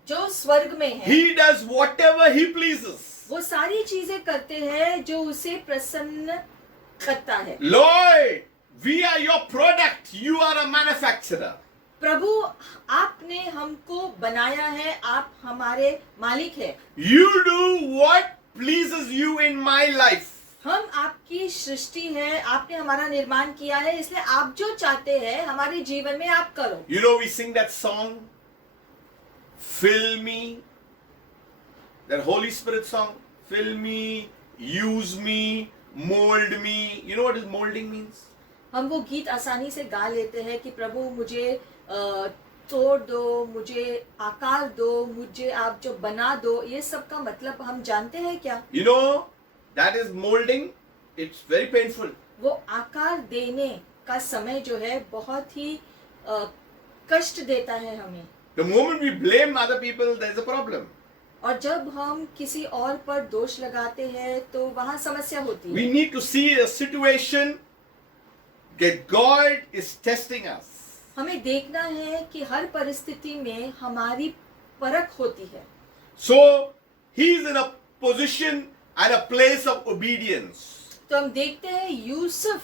जो स्वर्ग में है, He does whatever He pleases. वो सारी चीजें करते हैं जो उसे प्रसन्न करता है। Lord, we are your product. You are a manufacturer. प्रभु, आपने हमको बनाया है, आप हमारे मालिक है। You do what pleases you in my life. हम आपकी सृष्टि है, आपने हमारा निर्माण किया है, इसलिए आप जो चाहते हैं हमारे जीवन में आप करो। You know, we sing that song, Fill Me, that Holy Spirit song, Fill Me, Use Me, Mold Me. You know what is molding means? हम वो गीत आसानी से गा लेते हैं कि प्रभु मुझे तोड़ दो, मुझे आकार दो, मुझे आप जो बना दो, ये सब का मतलब हम जानते हैं क्या? You know, that is molding. It's very painful. वो आकार देने का समय जो है बहुत ही कष्ट देता है हमें। The moment we blame other people, there's a problem. और जब हम किसी और पर दोष लगाते हैं तो वहाँ समस्या होती है। We need to see a situation that God is testing us. हमें देखना है कि हर परिस्थिति में हमारी परख होती है। So, he's in a position and a place of obedience. तो हम देखते हैं यूसुफ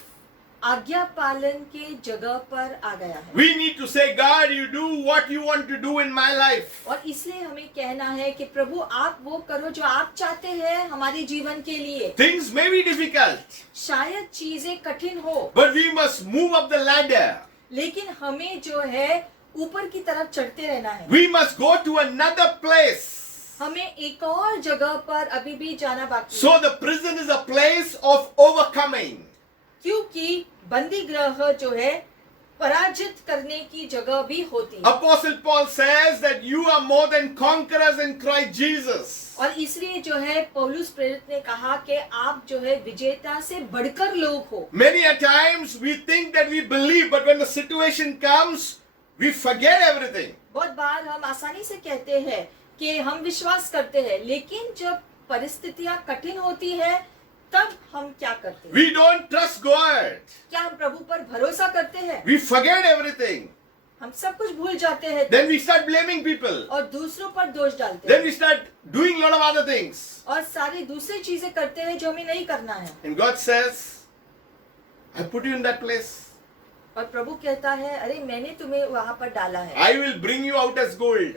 आज्ञा पालन के जगह पर आ गया है। We need to say, God, you do what you want to do in my life. और इसलिए हमें कहना है कि प्रभु आप वो करो जो आप चाहते हैं हमारे जीवन के लिए। Things may be difficult, शायद चीजें कठिन हो, but we must move up the ladder. लेकिन हमें जो है ऊपर की तरफ चढ़ते रहना है। We must go to another place. हमें एक और जगह पर अभी भी जाना बाकी है। So the prison is a place of overcoming. क्योंकि बंदी गृह जो है पराजित करने की जगह भी होती है। Apostle Paul says that you are more than conquerors in Christ Jesus. और इसलिए जो है पौलुस प्रेरित ने कहा कि आप जो है विजेता से बढ़कर लोग हो। Many a times we think that we believe, but when the situation comes, we forget everything. बहुत बार हम आसानी से कहते हैं कि हम विश्वास करते हैं, लेकिन जब परिस्थितियां कठिन होती है तब हम क्या करते हैं? We don't trust God. क्या हम प्रभु पर भरोसा करते हैं? We forget everything. हम सब कुछ भूल जाते हैं Then we start blaming people. और दूसरों पर दोष डालते Then हैं we start doing a lot of other things. और सारी दूसरी चीजें करते हैं जो हमें नहीं करना है। And God says, I put you in that place. और प्रभु कहता है, अरे मैंने तुम्हें वहां पर डाला है I will bring you out as gold.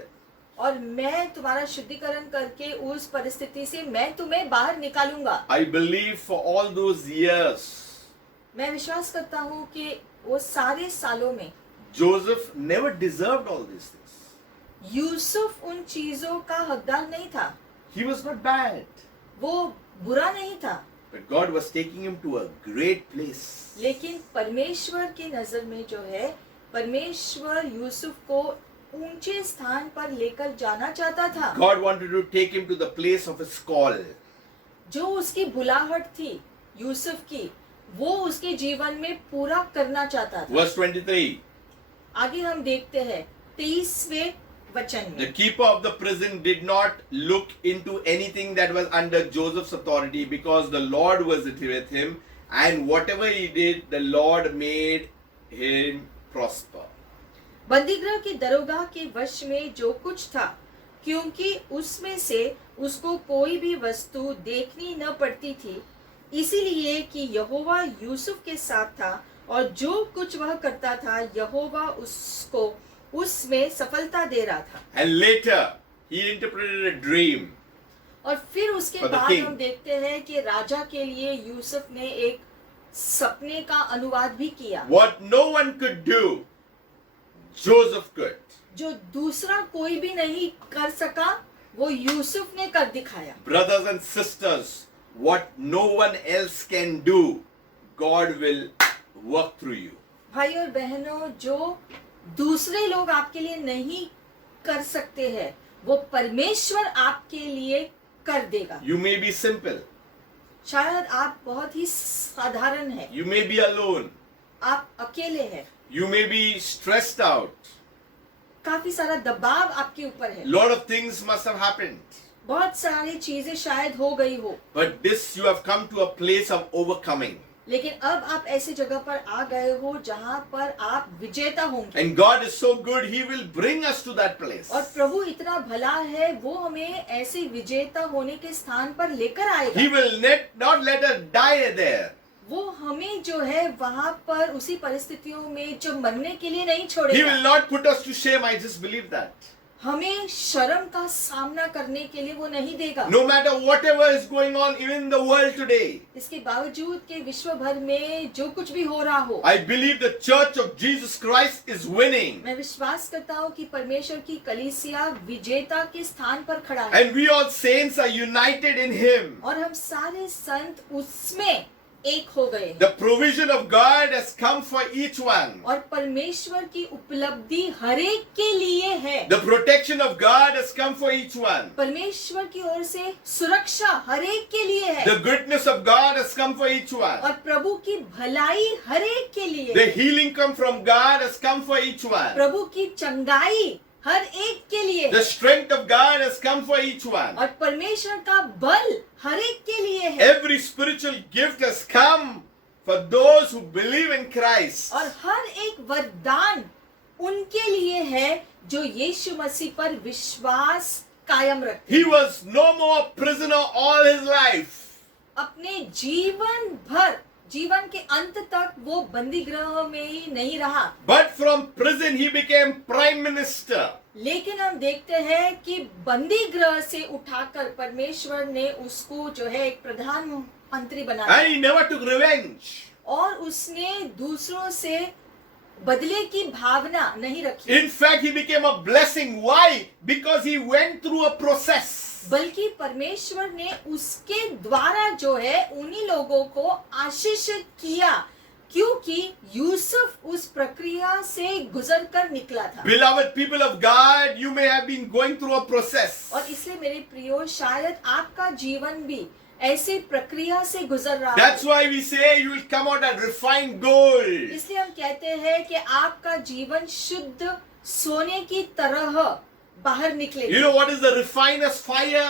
और मैं तुम्हारा शुद्धिकरण करके उस परिस्थिति से मैं तुम्हें बाहर निकालूंगा। I believe for all those years, मैं विश्वास करता हूँ कि वो सारे सालों में Joseph never deserved all these things. Yusuf उन चीजों का हकदार नहीं था, He was not bad, वो बुरा नहीं था, but God was taking him to a great place. लेकिन परमेश्वर की नजर में जो है, परमेश्वर यूसुफ को ऊंचे स्थान पर लेकर जाना चाहता था। God wanted to take him to the place of his call. जो उसकी बुलाहट थी यूसुफ की, वो उसके जीवन में पूरा करना चाहता था। Verse 23. आगे हम देखते हैं 23वें वचन The में, keeper of the prison did not look into anything that was under Joseph's authority because the Lord was with him, and whatever he did, the Lord made him prosper. बंदीगृह के दरोगा के वश में जो कुछ था, क्योंकि उसमें से उसको कोई भी वस्तु देखनी न पड़ती थी, इसीलिए कि यहोवा यूसुफ के साथ था और जो कुछ वह करता था यहोवा उसको उसमें सफलता दे रहा था। And later, he interpreted a dream. और फिर उसके For the बाद king. हम देखते हैं कि राजा के लिए यूसुफ ने एक सपने का अनुवाद भी किया, What no one could do, Joseph could. जो दूसरा कोई भी नहीं कर सका, वो यूसुफ ने कर दिखाया। Brothers and sisters, what no one else can do, God will work through you. भाई और बहनों, जो दूसरे लोग आपके लिए नहीं कर सकते हैं, वो परमेश्वर आपके लिए कर देगा। You may be simple, शायद आप बहुत ही साधारण हैं, you may be alone, आप अकेले हैं, you may be stressed out. काफी सारा दबाव आपके ऊपर है, Lot of things must have happened. बहुत सारी चीजें शायद हो गई हो, But this, you have come to a place of overcoming. लेकिन अब आप ऐसी जगह पर आ गए हो जहां पर आप विजेता होंगे। And God is so good, He will bring us to that place. और प्रभु इतना भला है, वो हमें ऐसे विजेता होने के स्थान पर लेकर आएगा। He will not let us die there. वो हमें जो है वहां पर उसी परिस्थितियों में जो मरने के लिए नहीं He छोड़ेगा। will not put us to shame. I just believe that. हमें शर्म का सामना करने के लिए वो नहीं देगा। No matter whatever is going on, even in the world today, इसके बावजूद के विश्व भर में जो कुछ भी हो रहा हो, I believe the Church of Jesus Christ is winning. मैं विश्वास करता हूँ कि परमेश्वर की कलीसिया विजेता के स्थान पर खड़ा है। And we all saints are united in Him. और हम सारे संत उसमें एक हो गए हैं। The provision of God has come for each one. और परमेश्वर की उपलब्धि हर एक के लिए है। The protection of God has come for each one. परमेश्वर की ओर से सुरक्षा हर एक के लिए है। The goodness of God has come for each one. और प्रभु की भलाई हर एक के लिए The है। healing come from God has come for each one. प्रभु की चंगाई हर एक के लिए The है। strength of God has come for each one. और परमेश्वर का बल हर एक के लिए है। Every spiritual gift has come for those who believe in Christ. और हर एक वरदान उनके लिए है जो यीशु मसीह पर विश्वास कायम रखते He हैं। was no more prisoner all his life. अपने जीवन के अंत तक वो बंदी गृह में ही नहीं रहा, But from prison he became prime minister. लेकिन हम देखते हैं कि बंदी गृह से उठाकर परमेश्वर ने उसको जो है एक प्रधानमंत्री बना दिया। And he never took revenge. और उसने दूसरों से बदले की भावना नहीं रखी, In fact, he became a blessing. Why? Because he went through a process. बल्कि परमेश्वर ने उसके द्वारा जो है उन्हीं लोगों को आशीषित किया, क्योंकि यूसुफ उस प्रक्रिया से गुजर कर निकला था। Beloved people of God, you may have been going through a process. और इसलिए मेरे प्रियो, शायद आपका जीवन भी ऐसी प्रक्रिया से गुजर रहा That's है। why we say you will come out as refined gold. इसलिए हम कहते हैं कि आपका जीवन शुद्ध सोने की तरह बाहर You निकलेगा। know what is the refiner's fire?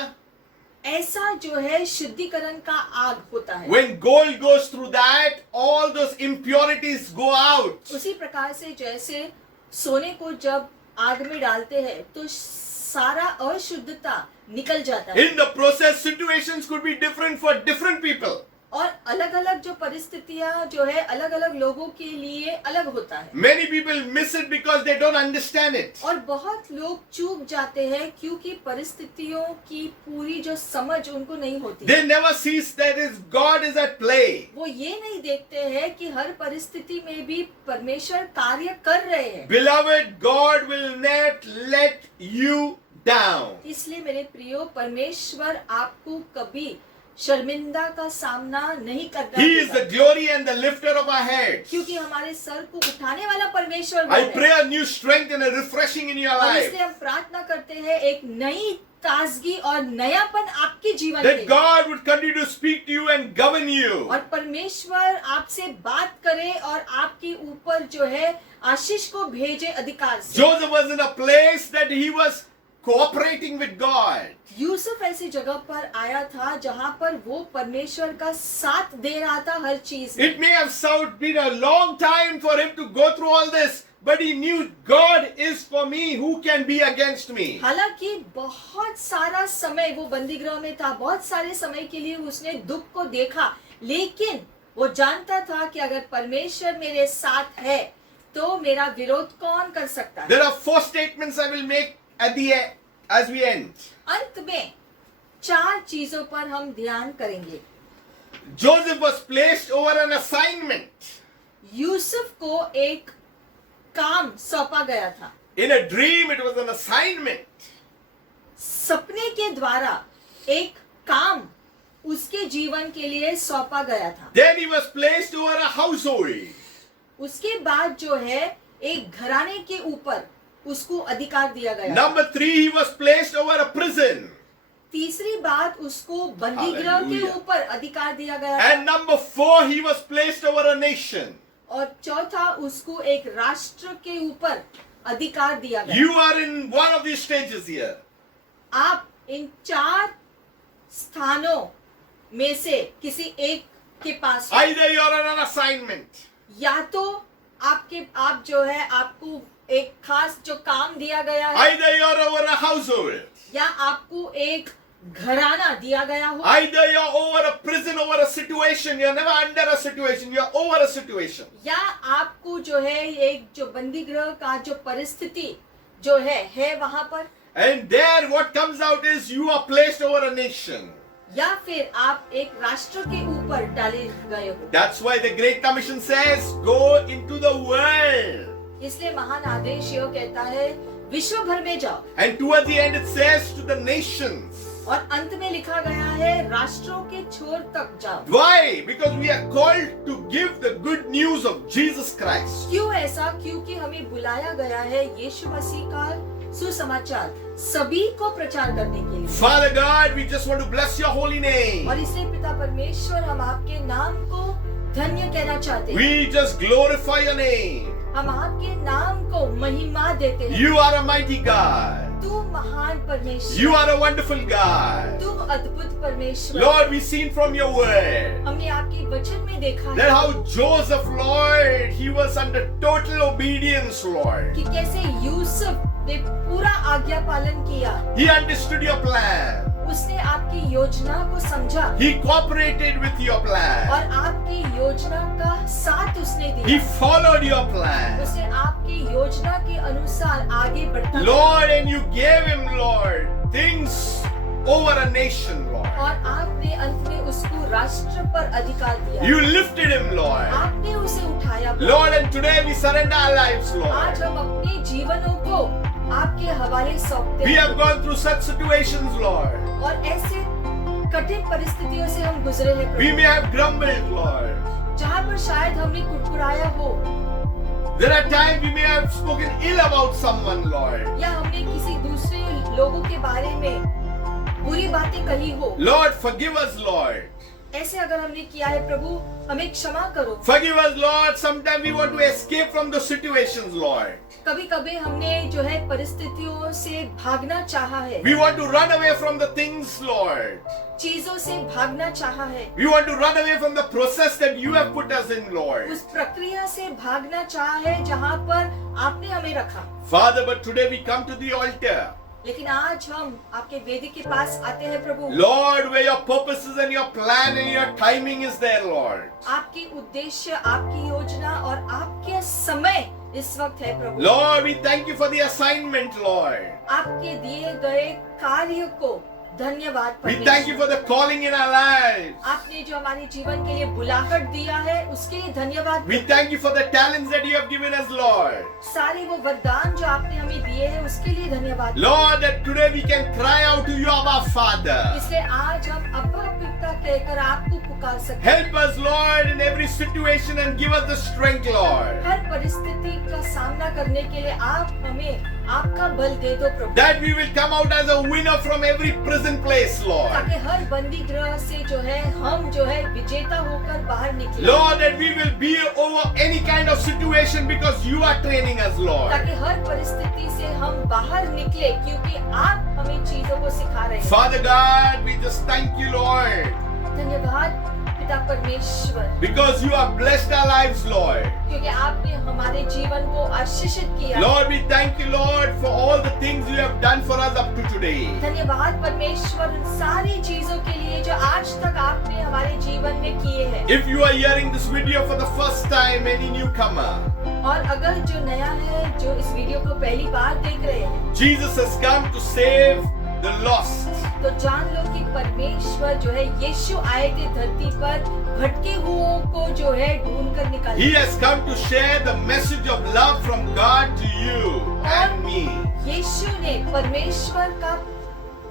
ऐसा जो है शुद्धिकरण का आग होता है। When gold goes through that, all those impurities go out. उसी प्रकार से जैसे सोने को जब आग में डालते हैं तो सारा अशुद्धता निकल जाता है। In the process, situations could be different for different people. और अलग अलग जो परिस्थितियां जो है अलग अलग लोगों के लिए अलग होता है। Many people miss it because they don't understand it. और बहुत लोग चूक जाते हैं क्योंकि परिस्थितियों की पूरी जो समझ उनको नहीं होती। They never see that is God is at play. वो ये नहीं देखते हैं कि हर परिस्थिति में भी परमेश्वर कार्य कर रहे हैं। Beloved, God will not let you down. इसलिए मेरे प्रियो, परमेश्वर आपको कभी शर्मिंदा का सामना नहीं करना He is the देगा। glory and the lifter of our heads. क्योंकि हमारे सर को उठाने वाला परमेश्वर वो I है। pray a new strength and a refreshing in your और life. इसलिए हम प्रार्थना करते हैं एक नई ताजगी और नयापन आपके जीवन के That लिए। God would continue to speak to you and govern you. और परमेश्वर आपसे बात करे और आपके ऊपर जो है आशीष को भेजे अधिकार से। Joseph was in a place that he was cooperating with God. Yusuf ऐसी जगह पर आया था जहां पर वो परमेश्वर का साथ दे रहा था हर चीज में। It may have been a long time for him to go through all this, but he knew God is for me, who can be against me? हालांकि बहुत सारा समय वो बंदीगृह में था, बहुत सारे समय के लिए उसने दुख को देखा, लेकिन वो जानता था कि अगर परमेश्वर मेरे साथ है तो मेरा विरोध कौन कर सकता है। There are 4 statements I will make at the end, as we end. अंत में 4 चीजों पर हम ध्यान करेंगे। Joseph was placed over an assignment. Yusuf को एक काम सौंपा गया था। In a dream, it was an assignment. सपने के द्वारा एक काम उसके जीवन के लिए सौंपा गया था। Then he was placed over a household. उसके बाद जो है एक घराने के ऊपर उसको अधिकार दिया गया। Number 3, he was placed over a prison. तीसरी बात उसको बंदीगृह के Hallelujah. ऊपर अधिकार दिया गया। And number 4, he was placed over a nation. और चौथा उसको एक राष्ट्र के ऊपर अधिकार दिया गया। You are in one of these stages here. आप इन 4 स्थानों में से किसी एक के पास हो। Either you are on an assignment, या तो आप जो है आपको एक खास जो काम दिया गया है, either you are over a household, या आपको एक घराना दिया गया हो, either you are over a prison, over a situation. You are never under a situation, you are over a situation. या आपको जो है एक जो बंदीगृह का जो परिस्थिति जो है वहां पर, And there what comes out is you are placed over a nation. या फिर आप एक राष्ट्र के ऊपर डाले गए हो। That's why the Great Commission says, go into the world. इसलिए महान आदेश यह कहता है विश्व भर में जाओ, And towards the end it says to the nations. और अंत में लिखा गया है राष्ट्रों के छोर तक जाओ। Why? Because we are called to give the good news of Jesus Christ. क्यों ऐसा? क्योंकि हमें बुलाया गया है यीशु मसीह का सुसमाचार सभी को प्रचार करने के लिए। Father God, we just want to bless your holy name. और इसलिए पिता परमेश्वर हम आपके नाम को धन्य कहना चाहते हैं। We just glorify your name. हम आपके नाम को महिमा देते हैं। You are a mighty God. तू महान परमेश्वर, You are a wonderful God. तू अद्भुत परमेश्वर। Lord, we've seen from your word हमने आपके वचन में देखा that है how Joseph, Lord, he was under total obedience, Lord. कि कैसे यूसुफ ने पूरा आज्ञा पालन किया। He understood your plan. उसने आपकी योजना को समझा He cooperated with your plan. और आपकी योजना का साथ उसने He दिया। followed your plan. उसने आपकी योजना के अनुसार आगे बढ़ता गया। Lord, and you gave him, Lord, things over a nation, Lord. और आपने अंत में उसको राष्ट्र पर अधिकार दिया। You lifted him, Lord. आपने उसे उठाया। Lord, and today we surrender our lives, आज Lord. हम अपने जीवनों को आपके हवाले सौंपते We हैं। have gone through such situations, Lord. और ऐसे कठिन परिस्थितियों से हम गुजरे हैं We Prabhu, may have grumbled, Lord. जहाँ पर शायद हमने कुड़कुड़ाया हो, There are times we may have spoken ill about someone, Lord. या हमने किसी दूसरे लोगों के बारे में बुरी बातें कही हो। Lord, forgive us, Lord. ऐसे अगर हमने किया है प्रभु, हमें क्षमा करो। Forgive us, Lord. Sometimes we want to escape from the situations, Lord. कभी कभी हमने जो है परिस्थितियों से भागना चाहा है, We want to run away from the things, Lord. चीजों से भागना चाहा है, We want to run away from the process that you have put us in, Lord. उस प्रक्रिया से भागना चाहा है जहाँ पर आपने हमें रखा। Father, but today we come to the altar. लेकिन आज हम आपके वेदी के पास आते हैं प्रभु। Lord, where your purposes and your plan and your timing is there, Lord. आपकी उद्देश्य, आपकी योजना और आपके समय इस वक्त है प्रभु। Lord, we thank you for the assignment, Lord. आपके दिए गए कार्य को धन्यवाद We thank you परमेश्वर। for the calling in our lives. आपने जो हमारे जीवन के लिए बुलाहट दिया है उसके लिए धन्यवाद। We thank you for the talents that you have given us, Lord. सारे वो वरदान जो आपने हमें दिए हैं उसके लिए धन्यवाद। Lord, that today we can cry out to you, our Father. इसलिए आज हम अब्बा पिता कहकर आपको पुकार सकते हैं। Help us, Lord, in every situation and give us the strength, Lord. हर परिस्थिति का सामना करने के लिए आप हमें आपका बल दे दो प्रभु। That we will come out as a winner from every prison place, Lord. ताकि हर बंदी गृह से जो है हम जो है विजेता होकर बाहर निकले। Lord, that we will be over any kind of situation because you are training us, Lord. ताकि हर परिस्थिति से हम बाहर निकले क्योंकि आप हमें चीजों को सिखा रहे हैं। Father God, we just thank you, Lord, धन्यवाद पिता परमेश्वर, because you have blessed our lives, Lord. क्योंकि आपने हमारे जीवन को आशीषित किया। Lord, we thank you, Lord, for all the things you have done for us up to today. धन्यवाद परमेश्वर उन सारी चीजों के लिए जो आज तक आपने हमारे जीवन में किए हैं। If you are hearing this video for the first time, any newcomer, और अगर जो नया है, जो इस वीडियो को पहली बार देख रहे हैं, Jesus has come to save the lost. तो जान लो कि परमेश्वर जो है यीशु आए थे धरती पर भटके हुओं को जो है ढूंढ कर निकालने। He has come to share the message of love from God to you and me. यीशु ने परमेश्वर का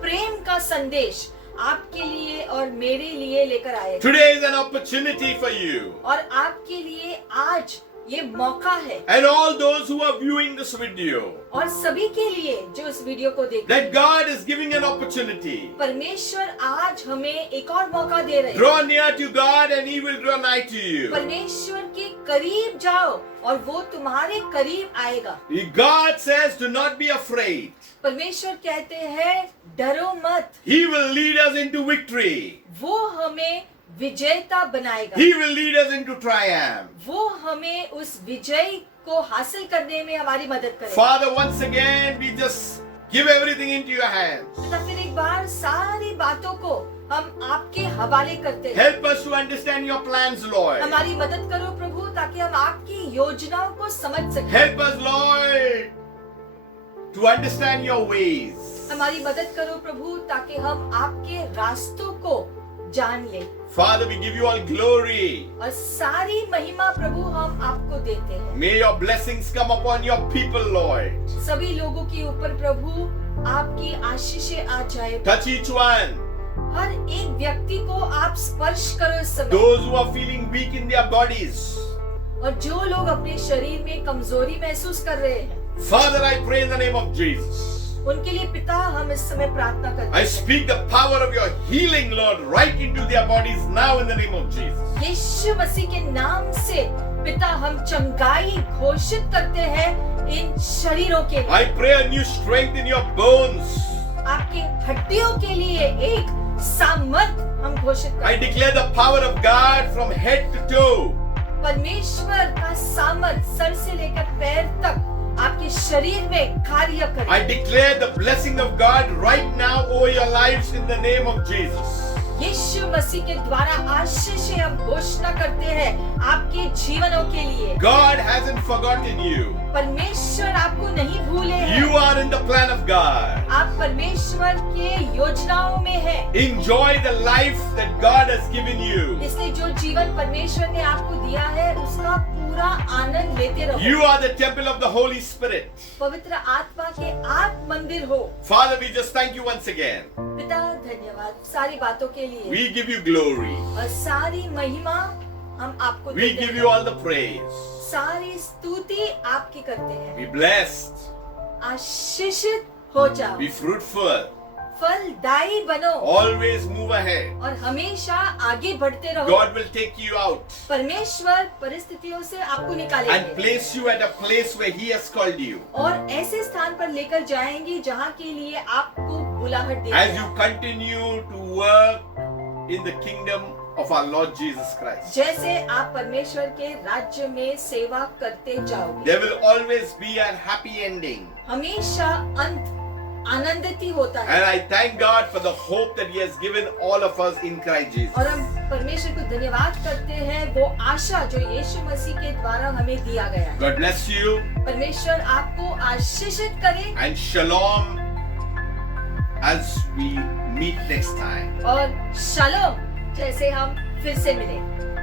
प्रेम का संदेश आपके लिए और मेरे लिए लेकर आए। Today is an opportunity for you और आपके लिए आज ये मौका है and all those who are viewing this video और सभी के लिए जो इस वीडियो को देख रहे that हैं। God is giving an opportunity. परमेश्वर आज हमें एक और मौका दे रहे हैं। Draw near to God and He will draw nigh to you. परमेश्वर के करीब जाओ और वो तुम्हारे करीब आएगा। God says, do not be afraid. परमेश्वर कहते हैं डरो मत, He will lead us into victory. वो हमें विजेता बनाएगा। He will lead us into triumph. वो हमें उस विजय को हासिल करने में हमारी मदद करेगा। Father, once again, we just give everything into your hands. तो फिर एक बार सारी बातों को हम आपके हवाले करते हैं। Help us to understand your plans, Lord. हमारी मदद करो प्रभु ताकि हम आपकी योजनाओं को समझ सकें। Help us, Lord, to understand your ways. हमारी मदद करो प्रभु ताकि हम आपके रास्तों को जान लें। Father, we give you all glory. और सारी महिमा प्रभु हम आपको देते हैं। May your blessings come upon your people, Lord. सभी लोगों के ऊपर प्रभु आपकी आशीषें आ जाए। Touch each one. हर एक व्यक्ति को आप स्पर्श करो इस समय। Those who are feeling weak in their bodies. और जो लोग अपने शरीर में कमजोरी महसूस कर रहे हैं, Father, I pray in the name of Jesus. उनके लिए पिता हम इस समय प्रार्थना करते I हैं। speak the power of your healing, Lord, right into their bodies now in the name of Jesus. यीशु मसीह के नाम से पिता हम चंगाई घोषित करते हैं इन शरीरों के लिए। I pray a new strength in your bones. आपके हड्डियों के लिए एक सामर्थ हम घोषित I करते हैं। declare the power of God from head to toe. परमेश्वर का सामर्थ सर से लेकर पैर तक आपके शरीर में कार्य करे। I declare the blessing of God right now over your lives in the name of Jesus. यीशु मसीह के द्वारा आशीष हम घोषणा करते हैं आपके जीवनों के लिए। God hasn't forgotten you. परमेश्वर आपको नहीं भूले हैं। You are in the plan of God. आप परमेश्वर के योजनाओं में हैं। Enjoy the life that God has given you. इसलिए जो जीवन परमेश्वर ने आपको दिया है उसका पूरा आनंद लेते रहो। You are the temple of the Holy Spirit. पवित्र आत्मा के आप मंदिर हो। Father, we just thank you once again. पिता धन्यवाद सारी बातों के लिए We give you glory. और सारी महिमा हम आपको We देते give हैं। you all the praise. सारी स्तुति आपकी करते हैं। Be blessed. आशीषित हो जाओ, Be fruitful. फलदायी बनो Always move ahead. और हमेशा आगे बढ़ते रहो। God will take you out परमेश्वर परिस्थितियों से आपको and निकालेंगे place you at a place where He has called you. और ऐसे स्थान पर लेकर जाएंगे जहाँ के लिए आपको बुलाहट दी As है। you continue to work in the kingdom of our Lord Jesus Christ, जैसे आप परमेश्वर के राज्य में सेवा करते जाओगे, there will always be a happy ending. हमेशा अंत आनंदित ही होता है। And I thank God for the hope that He has given all of us in Christ Jesus. और हम परमेश्वर को धन्यवाद करते हैं वो आशा जो यीशु मसीह के द्वारा हमें दिया गया है। God bless you परमेश्वर आपको आशीषित करे and shalom as we meet next time. और शलोम जैसे हम फिर से मिलें।